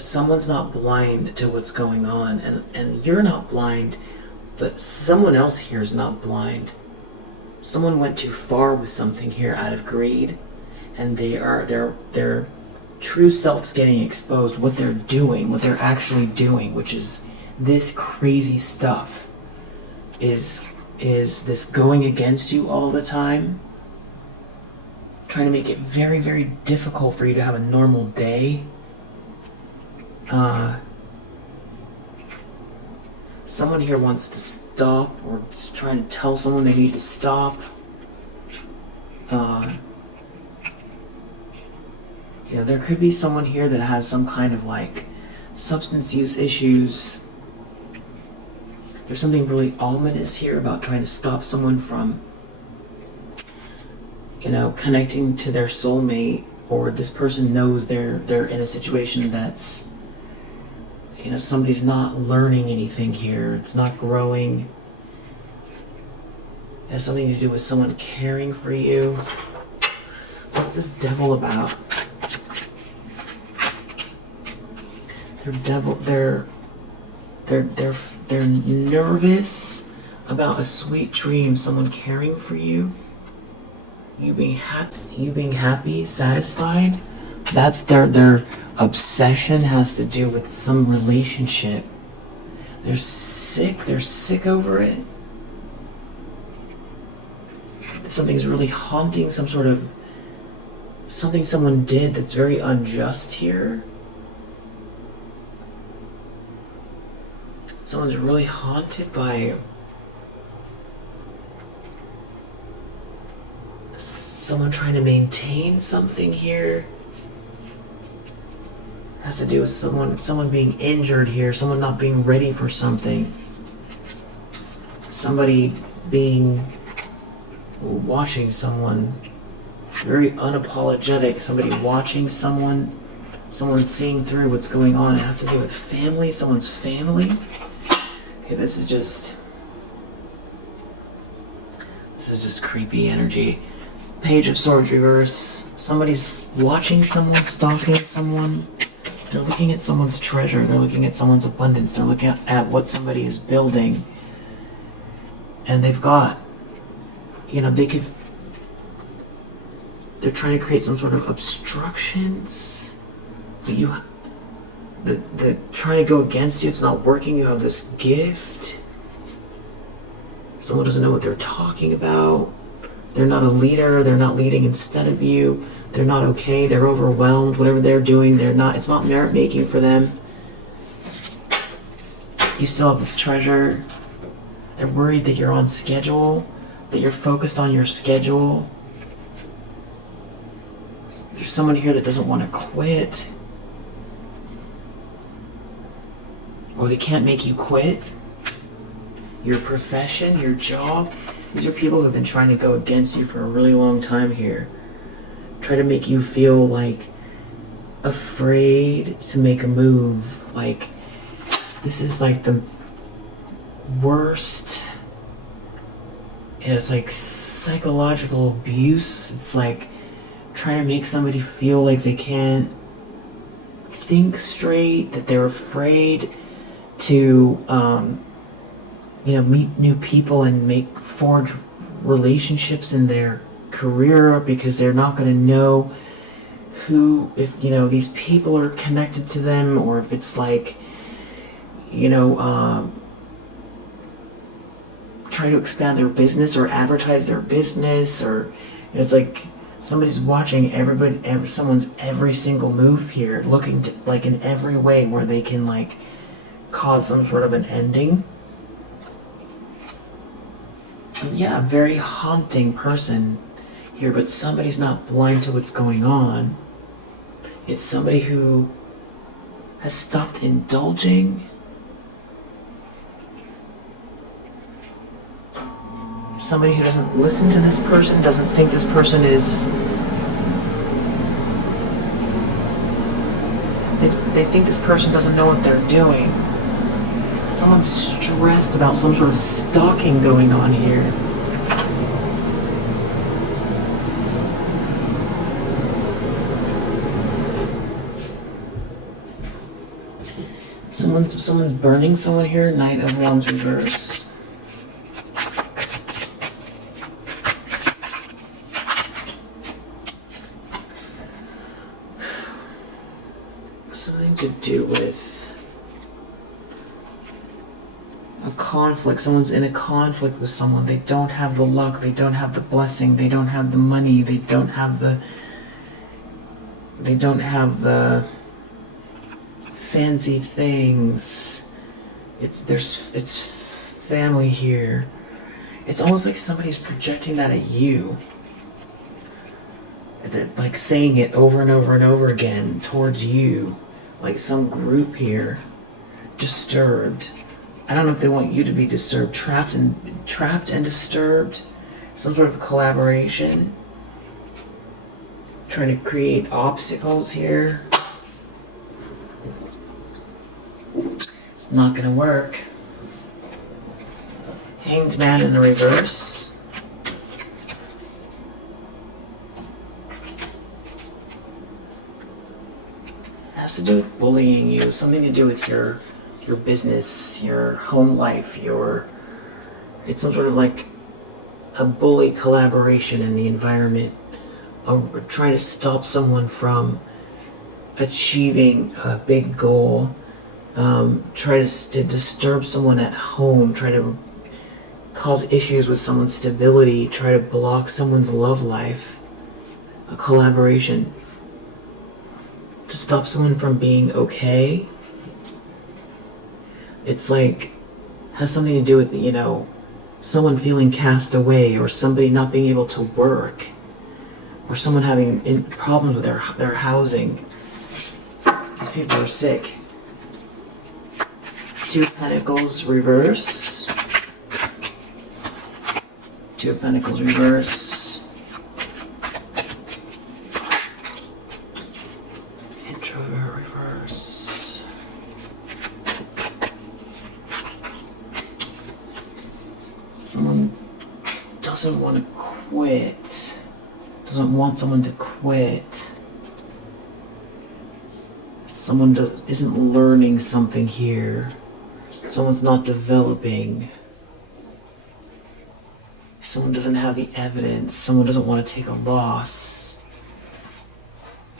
someone's not blind to what's going on, and you're not blind, but someone else here is not blind. Someone went too far with something here out of greed, and their true self's getting exposed. What they're doing, what they're actually doing, which is this crazy stuff, is this going against you all the time, trying to make it very, very difficult for you to have a normal day. Someone here wants to stop, or is trying to tell someone they need to stop. You know, there could be someone here that has some kind of like substance use issues. There's something really ominous here about trying to stop someone from, you know, connecting to their soulmate, or this person knows they're in a situation that's, you know, somebody's not learning anything here. It's not growing. It has something to do with someone caring for you. What's this devil about? They're nervous about a sweet dream, someone caring for you. You being happy, satisfied. That's their obsession, has to do with some relationship. They're sick over it. Something's really haunting, some sort of something someone did that's very unjust here. Someone's really haunted by someone trying to maintain something here. Has to do with someone being injured here, someone not being ready for something. Somebody watching someone, very unapologetic, somebody watching someone seeing through what's going on. It has to do with family, someone's family. Okay, this is just creepy energy. Page of Swords reverse. Somebody's watching someone, stalking someone. They're looking at someone's treasure. They're looking at someone's abundance. They're looking at what somebody is building. And they've got, you know, they're trying to create some sort of obstructions. But they're trying to go against you. It's not working. You have this gift. Someone doesn't know what they're talking about. They're not a leader. They're not leading instead of you. They're not okay. They're overwhelmed. Whatever they're doing, it's not merit making for them. You still have this treasure. They're worried that you're on schedule, that you're focused on your schedule. There's someone here that doesn't want to quit. Or they can't make you quit. Your profession, your job. These are people who have been trying to go against you for a really long time here. Try to make you feel like afraid to make a move. Like this is like the worst. And it's like psychological abuse. It's like trying to make somebody feel like they can't think straight, that they're afraid to meet new people and forge relationships in their career, because they're not going to know if these people are connected to them, or if it's like try to expand their business or advertise their business, or it's like somebody's watching someone's every single move here, looking to, like, in every way where they can like cause some sort of an ending. Yeah, a very haunting person. here, but somebody's not blind to what's going on. It's somebody who has stopped indulging. Somebody who doesn't listen to this person, doesn't think this person is... They think this person doesn't know what they're doing. Someone's stressed about some sort of stalking going on here. Someone's burning someone here. Knight of Wands reverse. Something to do with a conflict. Someone's in a conflict with someone. They don't have the luck. They don't have the blessing. They don't have the money. They don't have the fancy things. It's family here. It's almost like somebody's projecting that at you. Like saying it over and over and over again towards you. Like some group here. Disturbed. I don't know if they want you to be disturbed. Trapped and disturbed. Some sort of collaboration. Trying to create obstacles here. It's not gonna work. Hanged Man in the reverse. It has to do with bullying you, something to do with your business, your home life, it's some sort of like a bully collaboration in the environment. Trying to stop someone from achieving a big goal. Try to disturb someone at home, try to cause issues with someone's stability, try to block someone's love life, a collaboration to stop someone from being okay. It's like, has something to do with, someone feeling cast away, or somebody not being able to work, or someone having problems with their housing. These people are sick. Two of Pentacles reverse. Two of Pentacles reverse. Introvert reverse. Someone doesn't want to quit. Doesn't want someone to quit. Someone isn't learning something here. Someone's not developing. Someone doesn't have the evidence. Someone doesn't want to take a loss.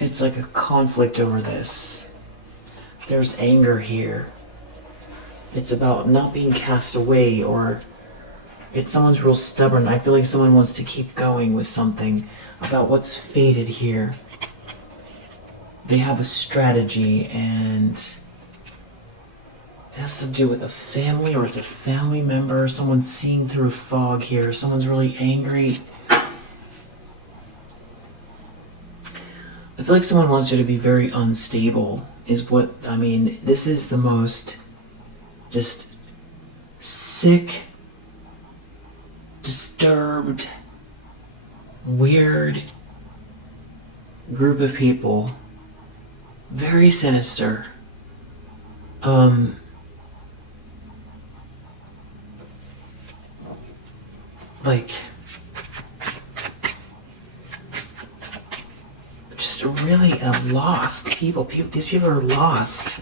It's like a conflict over this. There's anger here. It's about not being cast away, or someone's real stubborn. I feel like someone wants to keep going with something about what's fated here. They have a strategy, and it has to do with a family, or it's a family member. Someone's seeing through fog here. Someone's really angry. I feel like someone wants you to be very unstable, this is the most just sick, disturbed, weird group of people. Very sinister. Just really lost people. These people are lost.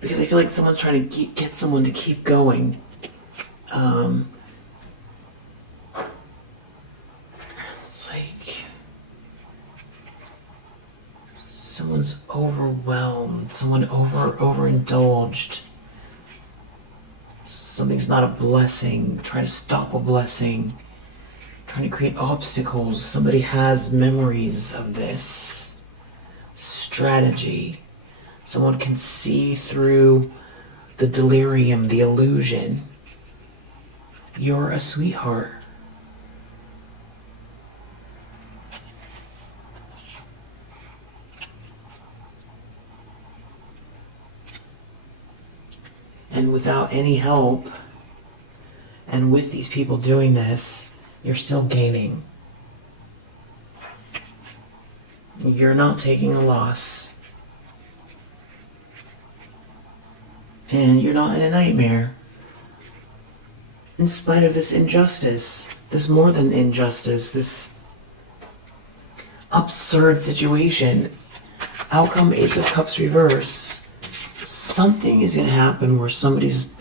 Because I feel like someone's trying to get someone to keep going. It's like someone's overwhelmed, someone overindulged. Something's not a blessing, trying to stop a blessing, trying to create obstacles. Somebody has memories of this strategy. Someone can see through the delirium, the illusion. You're a sweetheart. And without any help, and with these people doing this, you're still gaining. You're not taking a loss. And you're not in a nightmare. In spite of this injustice, this more than injustice, this absurd situation, outcome Ace of Cups reverse, something is going to happen where somebody's,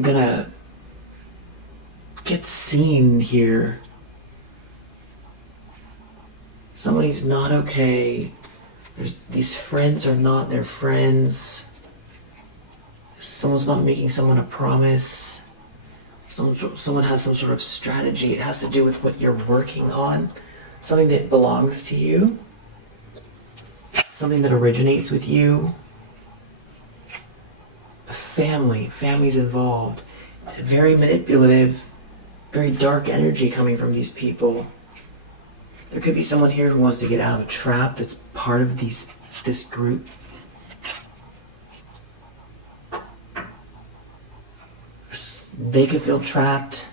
gonna get seen here. Somebody's not okay. These friends are not their friends. Someone's not making someone a promise. Someone has some sort of strategy. It has to do with what you're working on. Something that belongs to you. Something that originates with you. Family's involved. Very manipulative, very dark energy coming from these people. There could be someone here who wants to get out of a trap that's part of this group. They could feel trapped.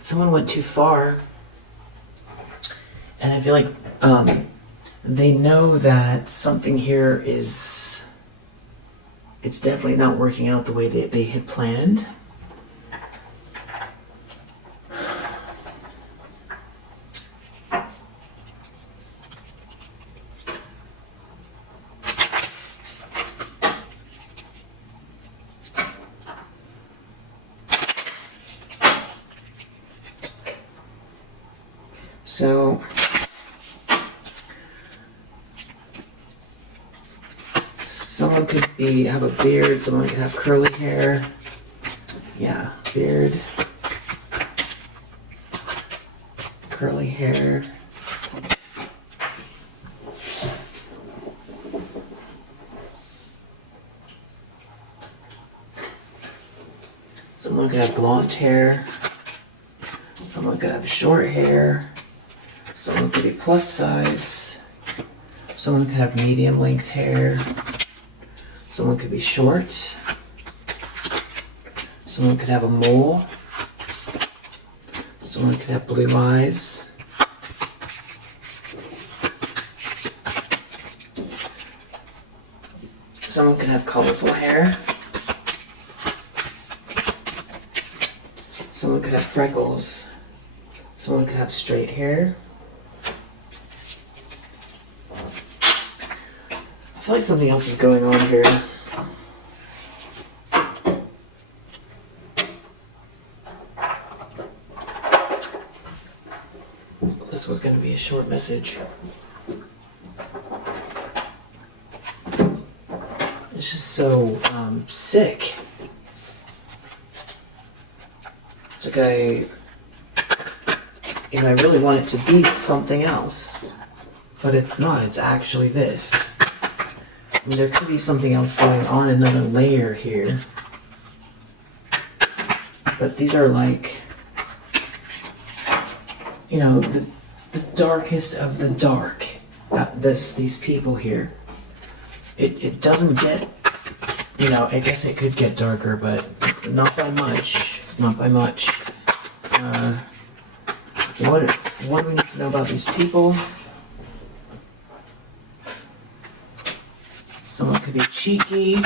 Someone went too far. And I feel like they know that something here it's definitely not working out the way they had planned. So someone could have a beard, someone could have curly hair. Yeah, beard. Curly hair. Someone could have blonde hair. Someone could have short hair. Someone could be plus size. Someone could have medium length hair. Someone could be short. Someone could have a mole. Someone could have blue eyes. Someone could have colorful hair. Someone could have freckles. Someone could have straight hair. I feel like something else is going on here. This was going to be a short message. It's just so sick. It's like I really want it to be something else, but it's not. It's actually this. I mean, there could be something else going on, another layer here. But these are like, the darkest of the dark. These people here. It doesn't get, I guess it could get darker, but not by much. Not by much. What do we need to know about these people? Someone could be cheeky.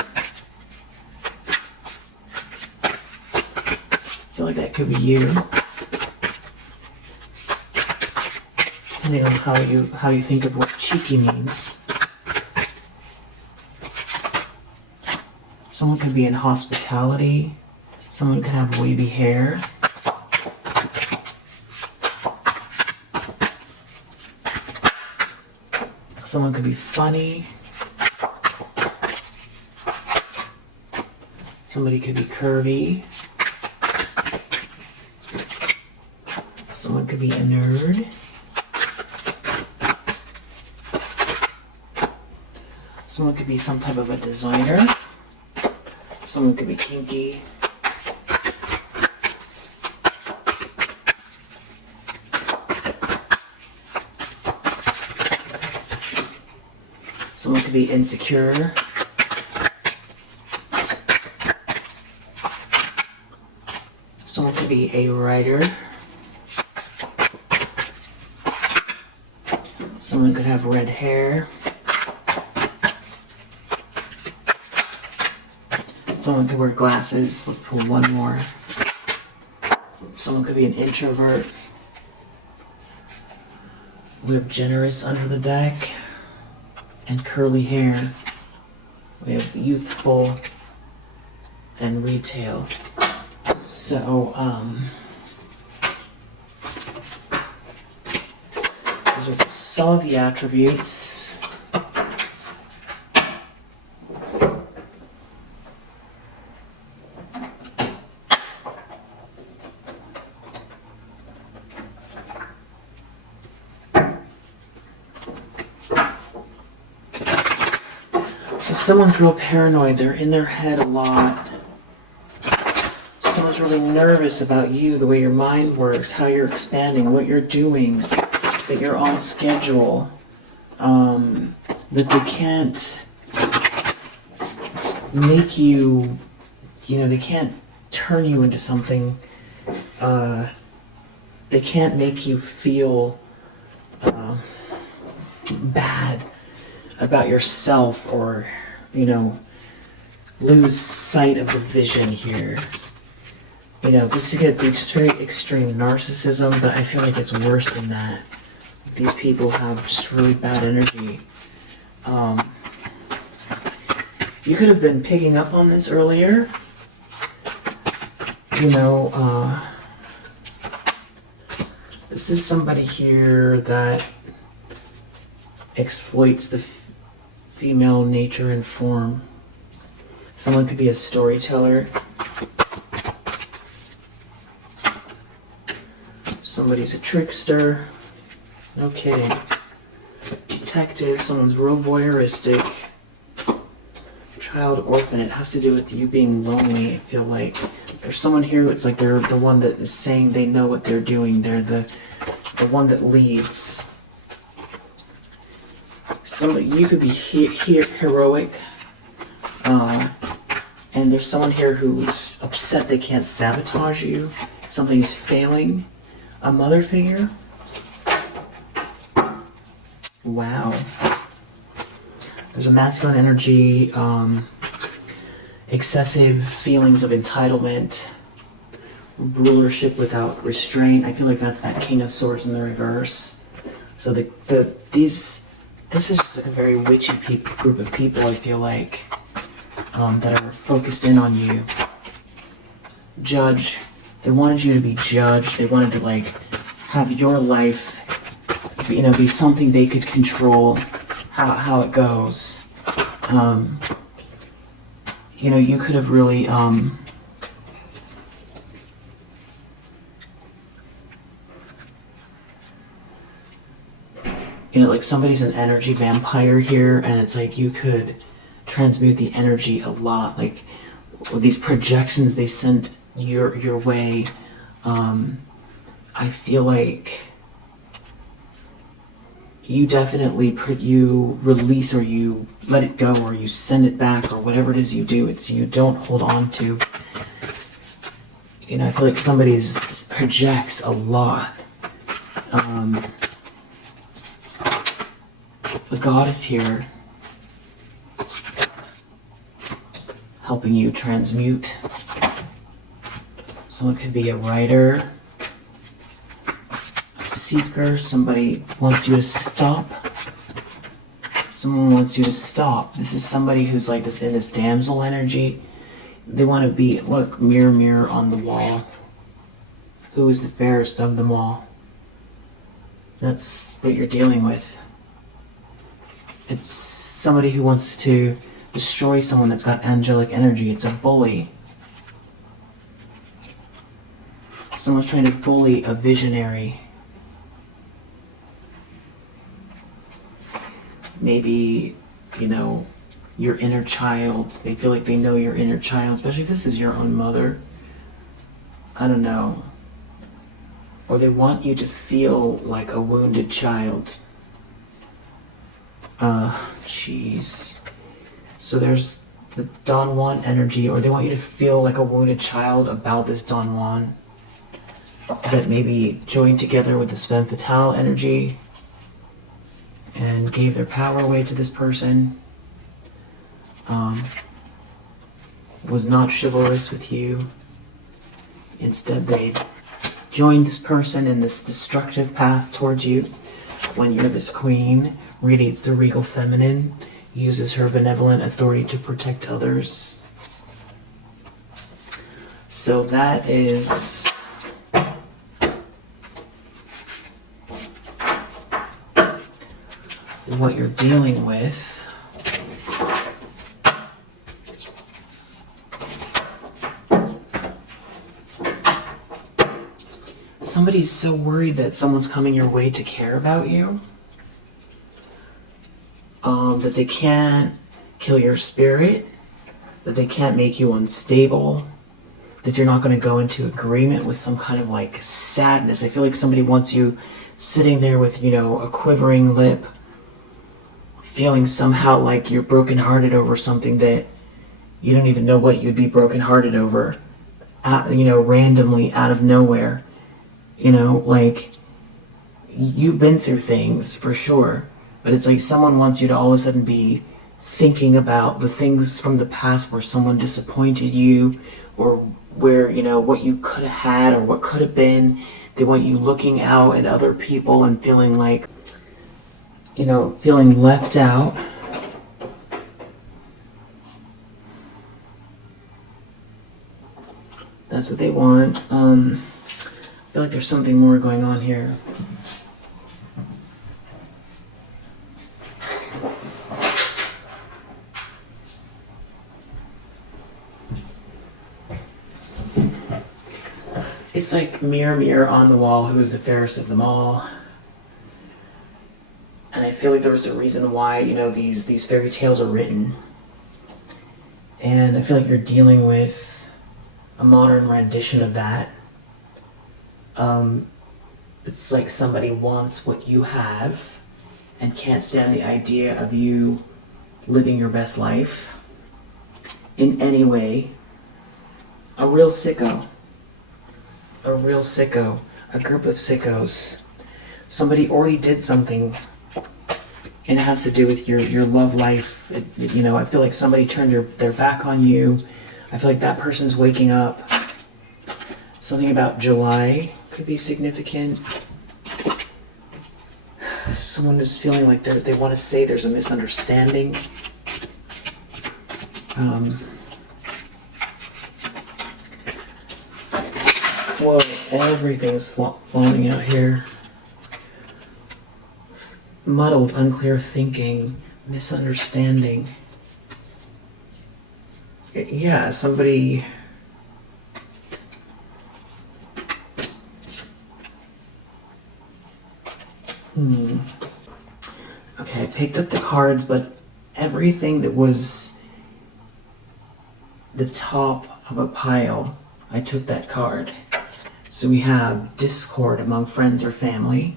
I feel like that could be you. Depending on how you think of what cheeky means. Someone could be in hospitality. Someone could have wavy hair. Someone could be funny. Somebody could be curvy. Someone could be a nerd. Someone could be some type of a designer. Someone could be kinky. Someone could be insecure. Someone could be a writer. Someone could have red hair. Someone could wear glasses. Let's pull one more. Someone could be an introvert. We have generous under the deck and curly hair. We have youthful and retail. So, those are some of the attributes. If someone's real paranoid, they're in their head a lot. Someone's really nervous about you, the way your mind works, how you're expanding, what you're doing, that you're on schedule, that they can't make you, they can't turn you into something, they can't make you feel bad about yourself or, lose sight of the vision here. This could be just very extreme narcissism, but I feel like it's worse than that. These people have just really bad energy. You could have been picking up on this earlier. This is somebody here that exploits the female nature and form. Someone could be a storyteller. Somebody's a trickster. No kidding. Detective. Someone's real voyeuristic. Child orphan. It has to do with you being lonely, I feel like. There's someone here who it's like they're the one that is saying they know what they're doing. They're the one that leads. Somebody, you could be heroic. And there's someone here who's upset they can't sabotage you. Something's failing. A mother figure? Wow. There's a masculine energy, excessive feelings of entitlement, rulership without restraint. I feel like that's that King of Swords in the reverse. So this is just like a very witchy group of people, I feel like, that are focused in on you. Judge. They wanted you to be judged. They wanted to have your life, be something they could control, how it goes. You could have really, somebody's an energy vampire here, and it's like you could transmute the energy a lot. Like with these projections they sent your way, I feel like you definitely you release, or you let it go, or you send it back, or whatever it is you do. It's you don't hold on to. I feel like somebody's projects a lot. The goddess here helping you transmute. Someone could be a writer, a seeker. Somebody wants you to stop. Someone wants you to stop. This is somebody who's like this in this damsel energy. They want to be, look, mirror, mirror on the wall. Who is the fairest of them all? That's what you're dealing with. It's somebody who wants to destroy someone that's got angelic energy. It's a bully. Someone's trying to bully a visionary. Maybe, your inner child. They feel like they know your inner child, especially if this is your own mother. I don't know. Or they want you to feel like a wounded child. Jeez. So there's the Don Juan energy, or they want you to feel like a wounded child about this Don Juan that maybe joined together with this femme fatale energy and gave their power away to this person. Was not chivalrous with you. Instead, they joined this person in this destructive path towards you. When you're this queen, radiates the regal feminine, uses her benevolent authority to protect others. So that is what you're dealing with. Somebody's so worried that someone's coming your way to care about you, that they can't kill your spirit, that they can't make you unstable, that you're not going to go into agreement with some kind of like sadness. I feel like somebody wants you sitting there with, a quivering lip, feeling somehow like you're brokenhearted over something that you don't even know what you'd be brokenhearted over, randomly out of nowhere. Like, you've been through things for sure, but it's like someone wants you to all of a sudden be thinking about the things from the past where someone disappointed you, or where, what you could have had or what could have been. They want you looking out at other people and feeling like, feeling left out. That's what they want. I feel like there's something more going on here. It's like mirror, mirror on the wall, who is the fairest of them all? And I feel like there was a reason why, these fairy tales are written. And I feel like you're dealing with a modern rendition of that. It's like somebody wants what you have and can't stand the idea of you living your best life in any way. A real sicko. A real sicko. A group of sickos. Somebody already did something, and it has to do with your love life. I feel like somebody turned their back on you. I feel like that person's waking up. Something about July could be significant. Someone is feeling like they want to say there's a misunderstanding. Whoa, everything's falling out here. Muddled, unclear thinking, misunderstanding. Yeah, somebody... Okay, I picked up the cards, but everything that was the top of a pile, I took that card. So we have discord among friends or family.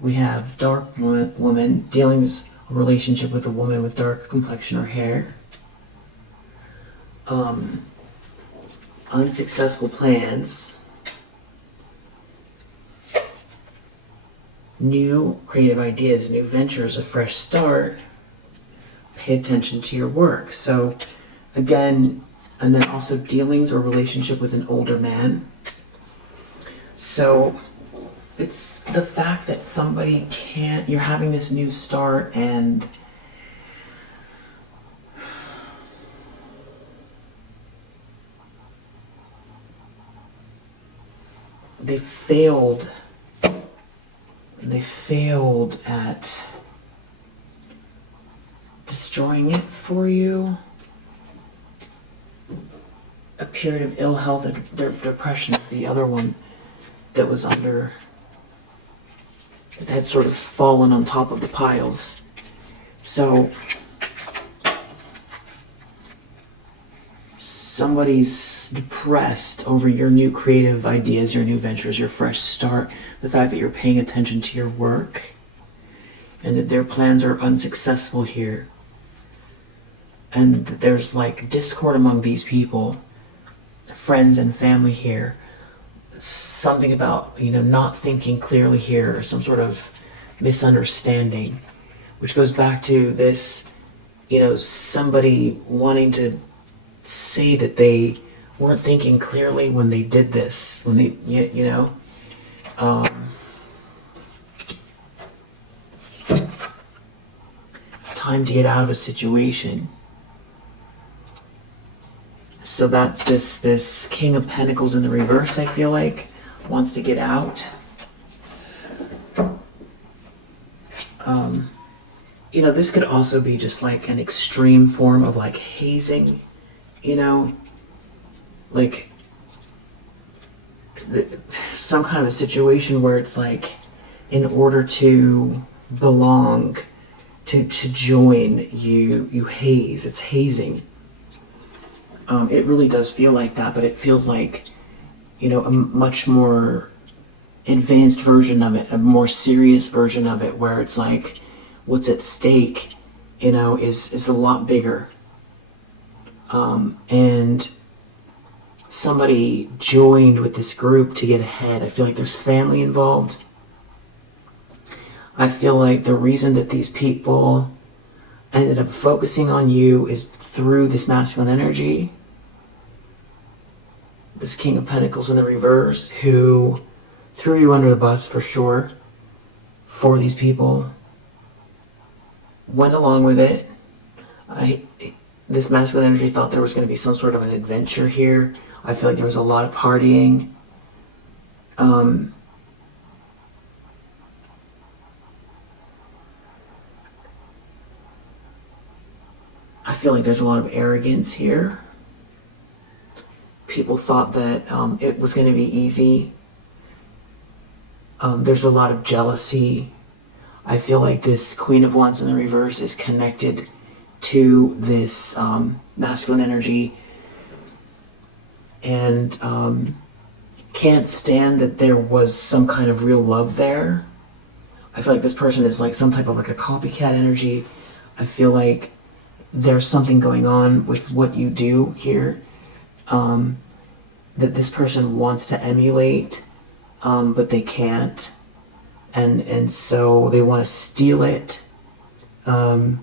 We have dark woman, dealings, a relationship with a woman with dark complexion or hair. Unsuccessful plans. New creative ideas, new ventures, a fresh start. Pay attention to your work. So again, and then also dealings or relationship with an older man. So it's the fact that somebody you're having this new start and they failed at destroying it for you. A period of ill health or depression is the other one that was that had sort of fallen on top of the piles. So somebody's depressed over your new creative ideas, your new ventures, your fresh start, the fact that you're paying attention to your work, and that their plans are unsuccessful here. And that there's like discord among these people, friends and family here. Something about, not thinking clearly here, or some sort of misunderstanding, which goes back to this, somebody wanting to say that they weren't thinking clearly when they did this, when they, time to get out of a situation. So that's this King of Pentacles in the reverse, I feel like, wants to get out. This could also be just like an extreme form of like hazing, like some kind of a situation where it's like, in order to belong, to join, you haze. It's hazing. It really does feel like that, but it feels like, a much more advanced version of it, a more serious version of it, where it's like what's at stake, is a lot bigger. And somebody joined with this group to get ahead. I feel like there's family involved. I feel like the reason that these people ended up focusing on you is through this masculine energy, this King of Pentacles in the reverse, who threw you under the bus for sure. For these people, went along with it. This masculine energy thought there was going to be some sort of an adventure here. I feel like there was a lot of partying. I feel like there's a lot of arrogance here. People thought that it was going to be easy. There's a lot of jealousy. I feel like this Queen of Wands in the reverse is connected to this masculine energy, and can't stand that there was some kind of real love there. I feel like this person is like some type of like a copycat energy. I feel like there's something going on with what you do here, that this person wants to emulate, but they can't, and so they want to steal it, and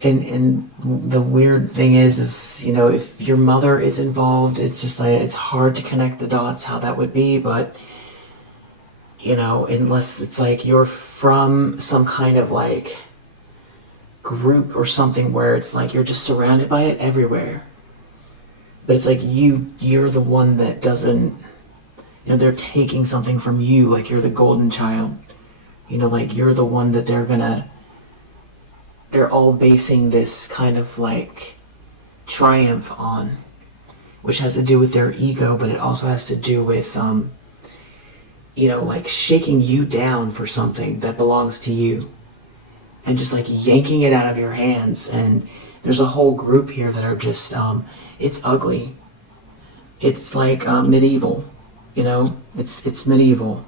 the weird thing is if your mother is involved, it's just like it's hard to connect the dots how that would be, but unless it's like you're from some kind of like group or something where it's like you're just surrounded by it everywhere. But it's like you're the one that doesn't, they're taking something from you, like you're the golden child. Like you're the one that they're all basing this kind of like triumph on, which has to do with their ego, but it also has to do with, like shaking you down for something that belongs to you and just like yanking it out of your hands. And there's a whole group here that are just, it's ugly. It's like medieval, it's medieval.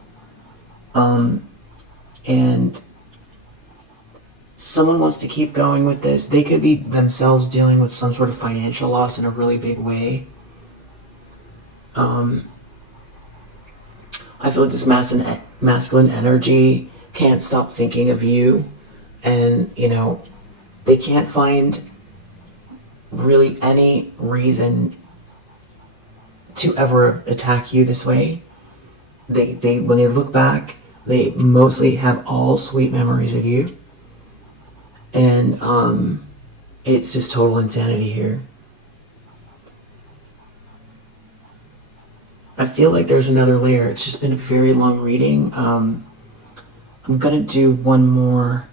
And someone wants to keep going with this. They could be themselves dealing with some sort of financial loss in a really big way. I feel like this masculine energy can't stop thinking of you, and they can't find really any reason to ever attack you this way. They when they look back, they mostly have all sweet memories of you, and it's just total insanity here. I feel like there's another layer. It's just been a very long reading. I'm gonna do one more.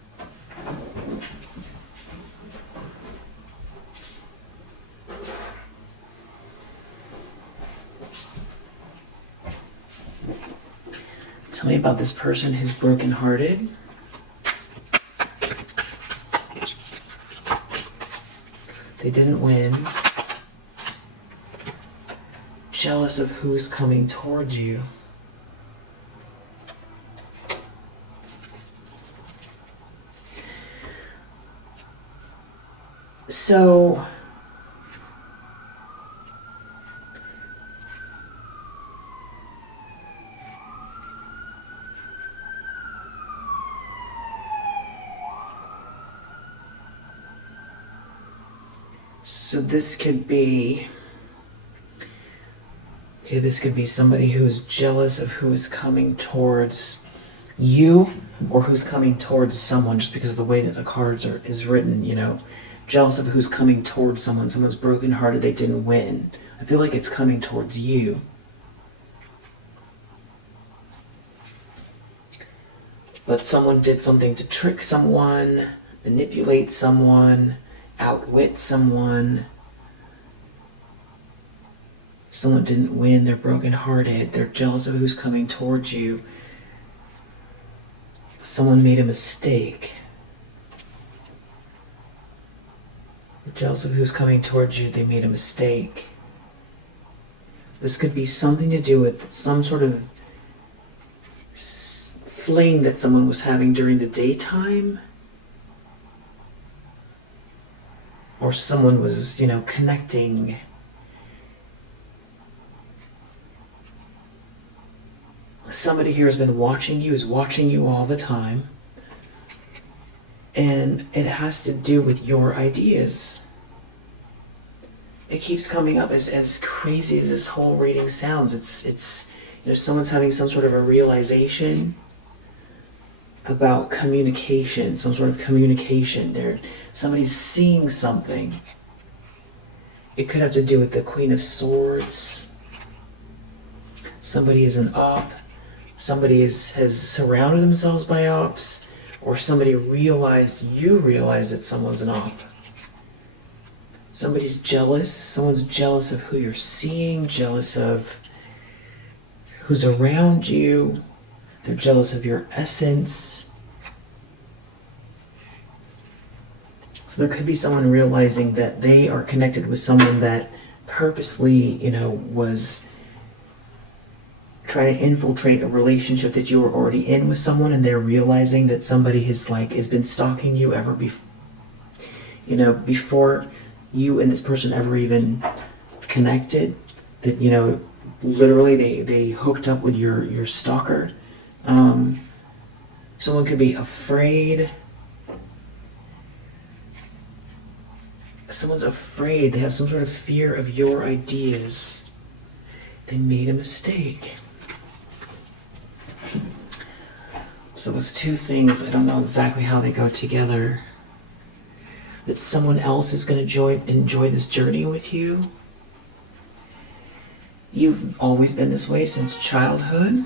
Tell me about this person who's brokenhearted. They didn't win. Jealous of who's coming towards you. So this could be, okay, this could be somebody who's jealous of who's coming towards you or who's coming towards someone, just because of the way that the cards is written, you know. Jealous of who's coming towards someone. Someone's brokenhearted, they didn't win. I feel like it's coming towards you. But someone did something to trick someone, manipulate someone, outwit someone. Someone didn't win, they're brokenhearted, they're jealous of who's coming towards you. Someone made a mistake. They're jealous of who's coming towards you, they made a mistake. This could be something to do with some sort of fling that someone was having during the daytime. Or someone was, you know, connecting. Somebody here has been watching you, is watching you all the time. And it has to do with your ideas. It keeps coming up as crazy as this whole reading sounds. It's you know, someone's having some sort of a realization about communication, some sort of communication. Somebody's seeing something. It could have to do with the Queen of Swords. Somebody is an op. Somebody has surrounded themselves by ops, or somebody you realize that someone's an op. Somebody's jealous. Someone's jealous of who you're seeing, jealous of who's around you. They're jealous of your essence. So there could be someone realizing that they are connected with someone that purposely, you know, was trying to infiltrate a relationship that you were already in with someone, and they're realizing that somebody has been stalking you before you and this person ever even connected. That, you know, literally they hooked up with your stalker. Someone could be afraid. Someone's afraid. They have some sort of fear of your ideas. They made a mistake. So those two things, I don't know exactly how they go together. That someone else is going to enjoy this journey with you. You've always been this way since childhood.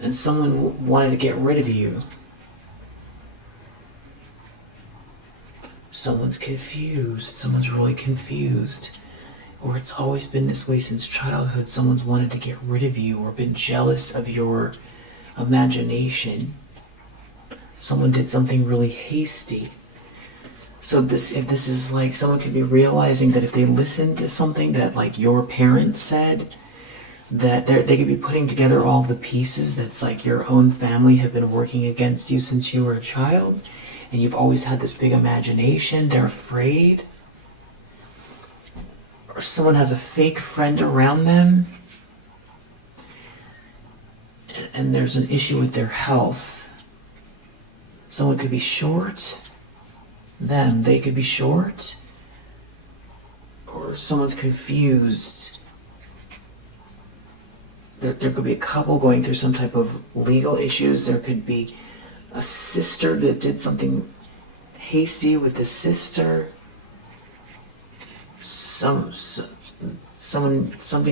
And someone wanted to get rid of you. Someone's confused. Someone's really confused. Or it's always been this way since childhood. Someone's wanted to get rid of you or been jealous of your imagination. Someone did something really hasty. So if this is like, someone could be realizing that if they listen to something that like your parents said, that they could be putting together all the pieces that's like your own family have been working against you since you were a child, and you've always had this big imagination. They're afraid. Or someone has a fake friend around them, and there's an issue with their health. Someone could be short. They could be short. Or someone's confused. There could be a couple going through some type of legal issues. There could be a sister that did something hasty with the sister. Something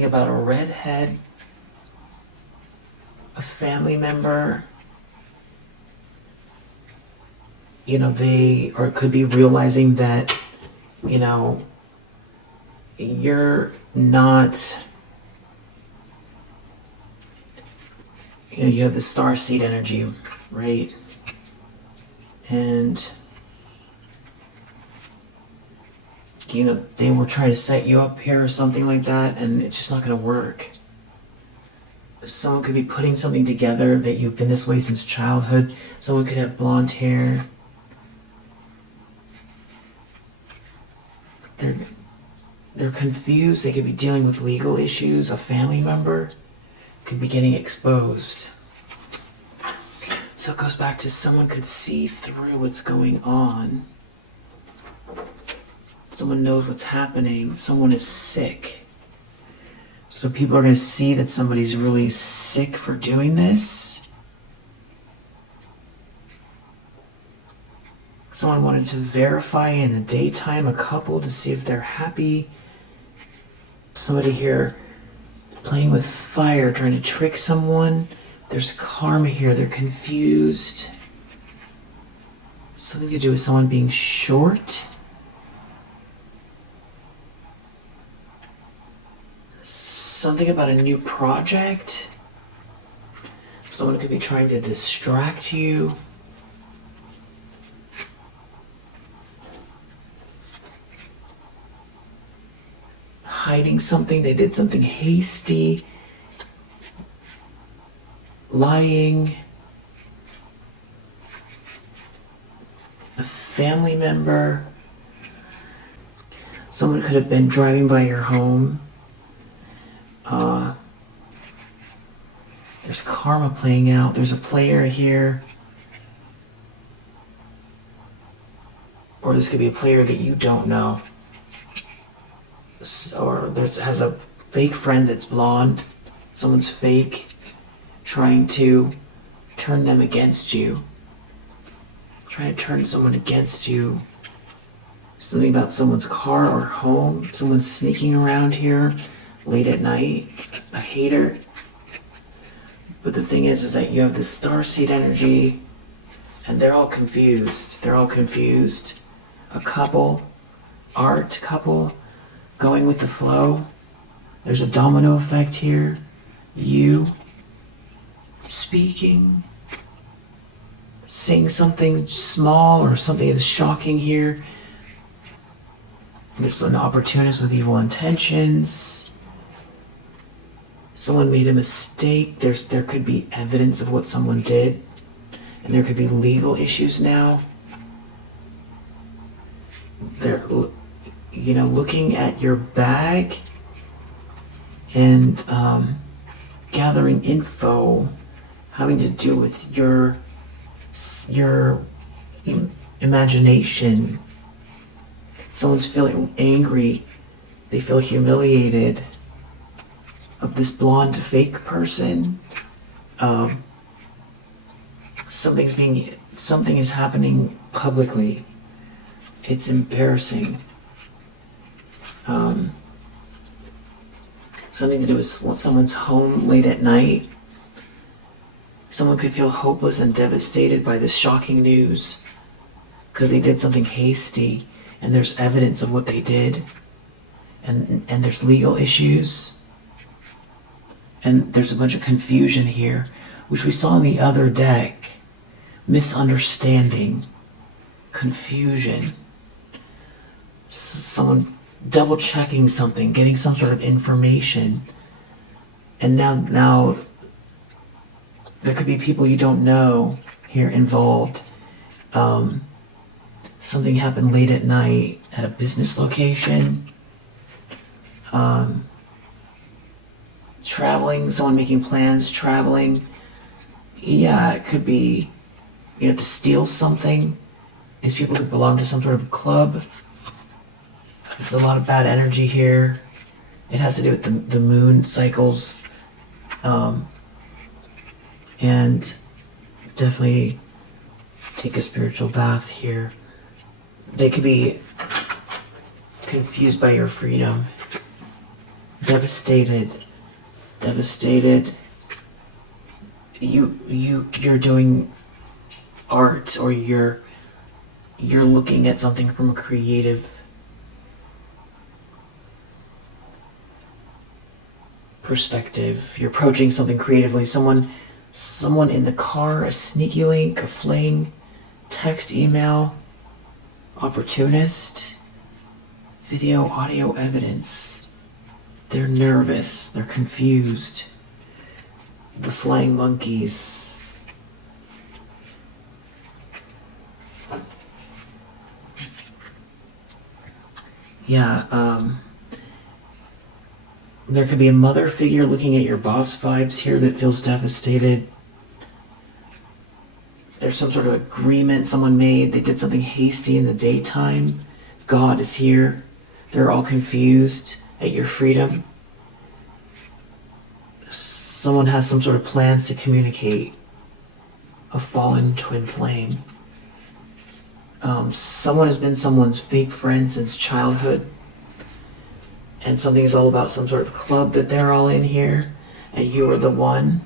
about a redhead. A family member. You know, could be realizing that, you know, you're not you have the starseed energy, right? And they will try to set you up here or something like that, and it's just not going to work. Someone could be putting something together that you've been this way since childhood. Someone could have blonde hair. They're confused. They could be dealing with legal issues. A family member could be getting exposed. So it goes back to someone could see through what's going on. Someone knows what's happening. Someone is sick. So people are going to see that somebody's really sick for doing this. Someone wanted to verify in the daytime a couple to see if they're happy. Somebody here playing with fire, trying to trick someone. There's karma here. They're confused. Something to do with someone being short. Something about a new project. Someone could be trying to distract you. Hiding something. They did something hasty. Lying. A family member. Someone could have been driving by your home. There's karma playing out. There's a player here. Or this could be a player that you don't know. Or has a fake friend that's blonde. Someone's fake. Trying to turn them against you. Trying to turn someone against you. Something about someone's car or home. Someone's sneaking around here late at night. A hater. But the thing is that you have this starseed energy, and they're all confused. They're all confused. A couple, art couple, going with the flow. There's a domino effect here. You speaking, saying something small or something that's shocking here. There's an opportunist with evil intentions. Someone made a mistake. There could be evidence of what someone did, and there could be legal issues now. They're, looking at your bag and gathering info having to do with your imagination. Someone's feeling angry. They feel humiliated of this blonde fake person. Something is happening publicly. It's embarrassing. Something to do with someone's home late at night. Someone could feel hopeless and devastated by this shocking news because they did something hasty, and there's evidence of what they did, and there's legal issues. And there's a bunch of confusion here, which we saw in the other deck. Misunderstanding. Confusion. Someone double checking something, getting some sort of information. And now there could be people you don't know here involved. Something happened late at night at a business location. Traveling, someone making plans, traveling. Yeah, it could be, to steal something. These people could belong to some sort of club. It's a lot of bad energy here. It has to do with the moon cycles. And definitely take a spiritual bath here. They could be confused by your freedom. Devastated. You're doing art, or you're looking at something from a creative perspective. You're approaching something creatively. Someone Someone in the car, a sneaky link, a fling, text, email, opportunist, video, audio evidence. They're nervous, they're confused. The flying monkeys. Yeah, there could be a mother figure looking at your boss vibes here that feels devastated. There's some sort of agreement someone made. They did something hasty in the daytime. God is here. They're all confused at your freedom. Someone has some sort of plans to communicate. A fallen twin flame. Someone has been someone's fake friend since childhood. And something is all about some sort of club that they're all in here. And you are the one.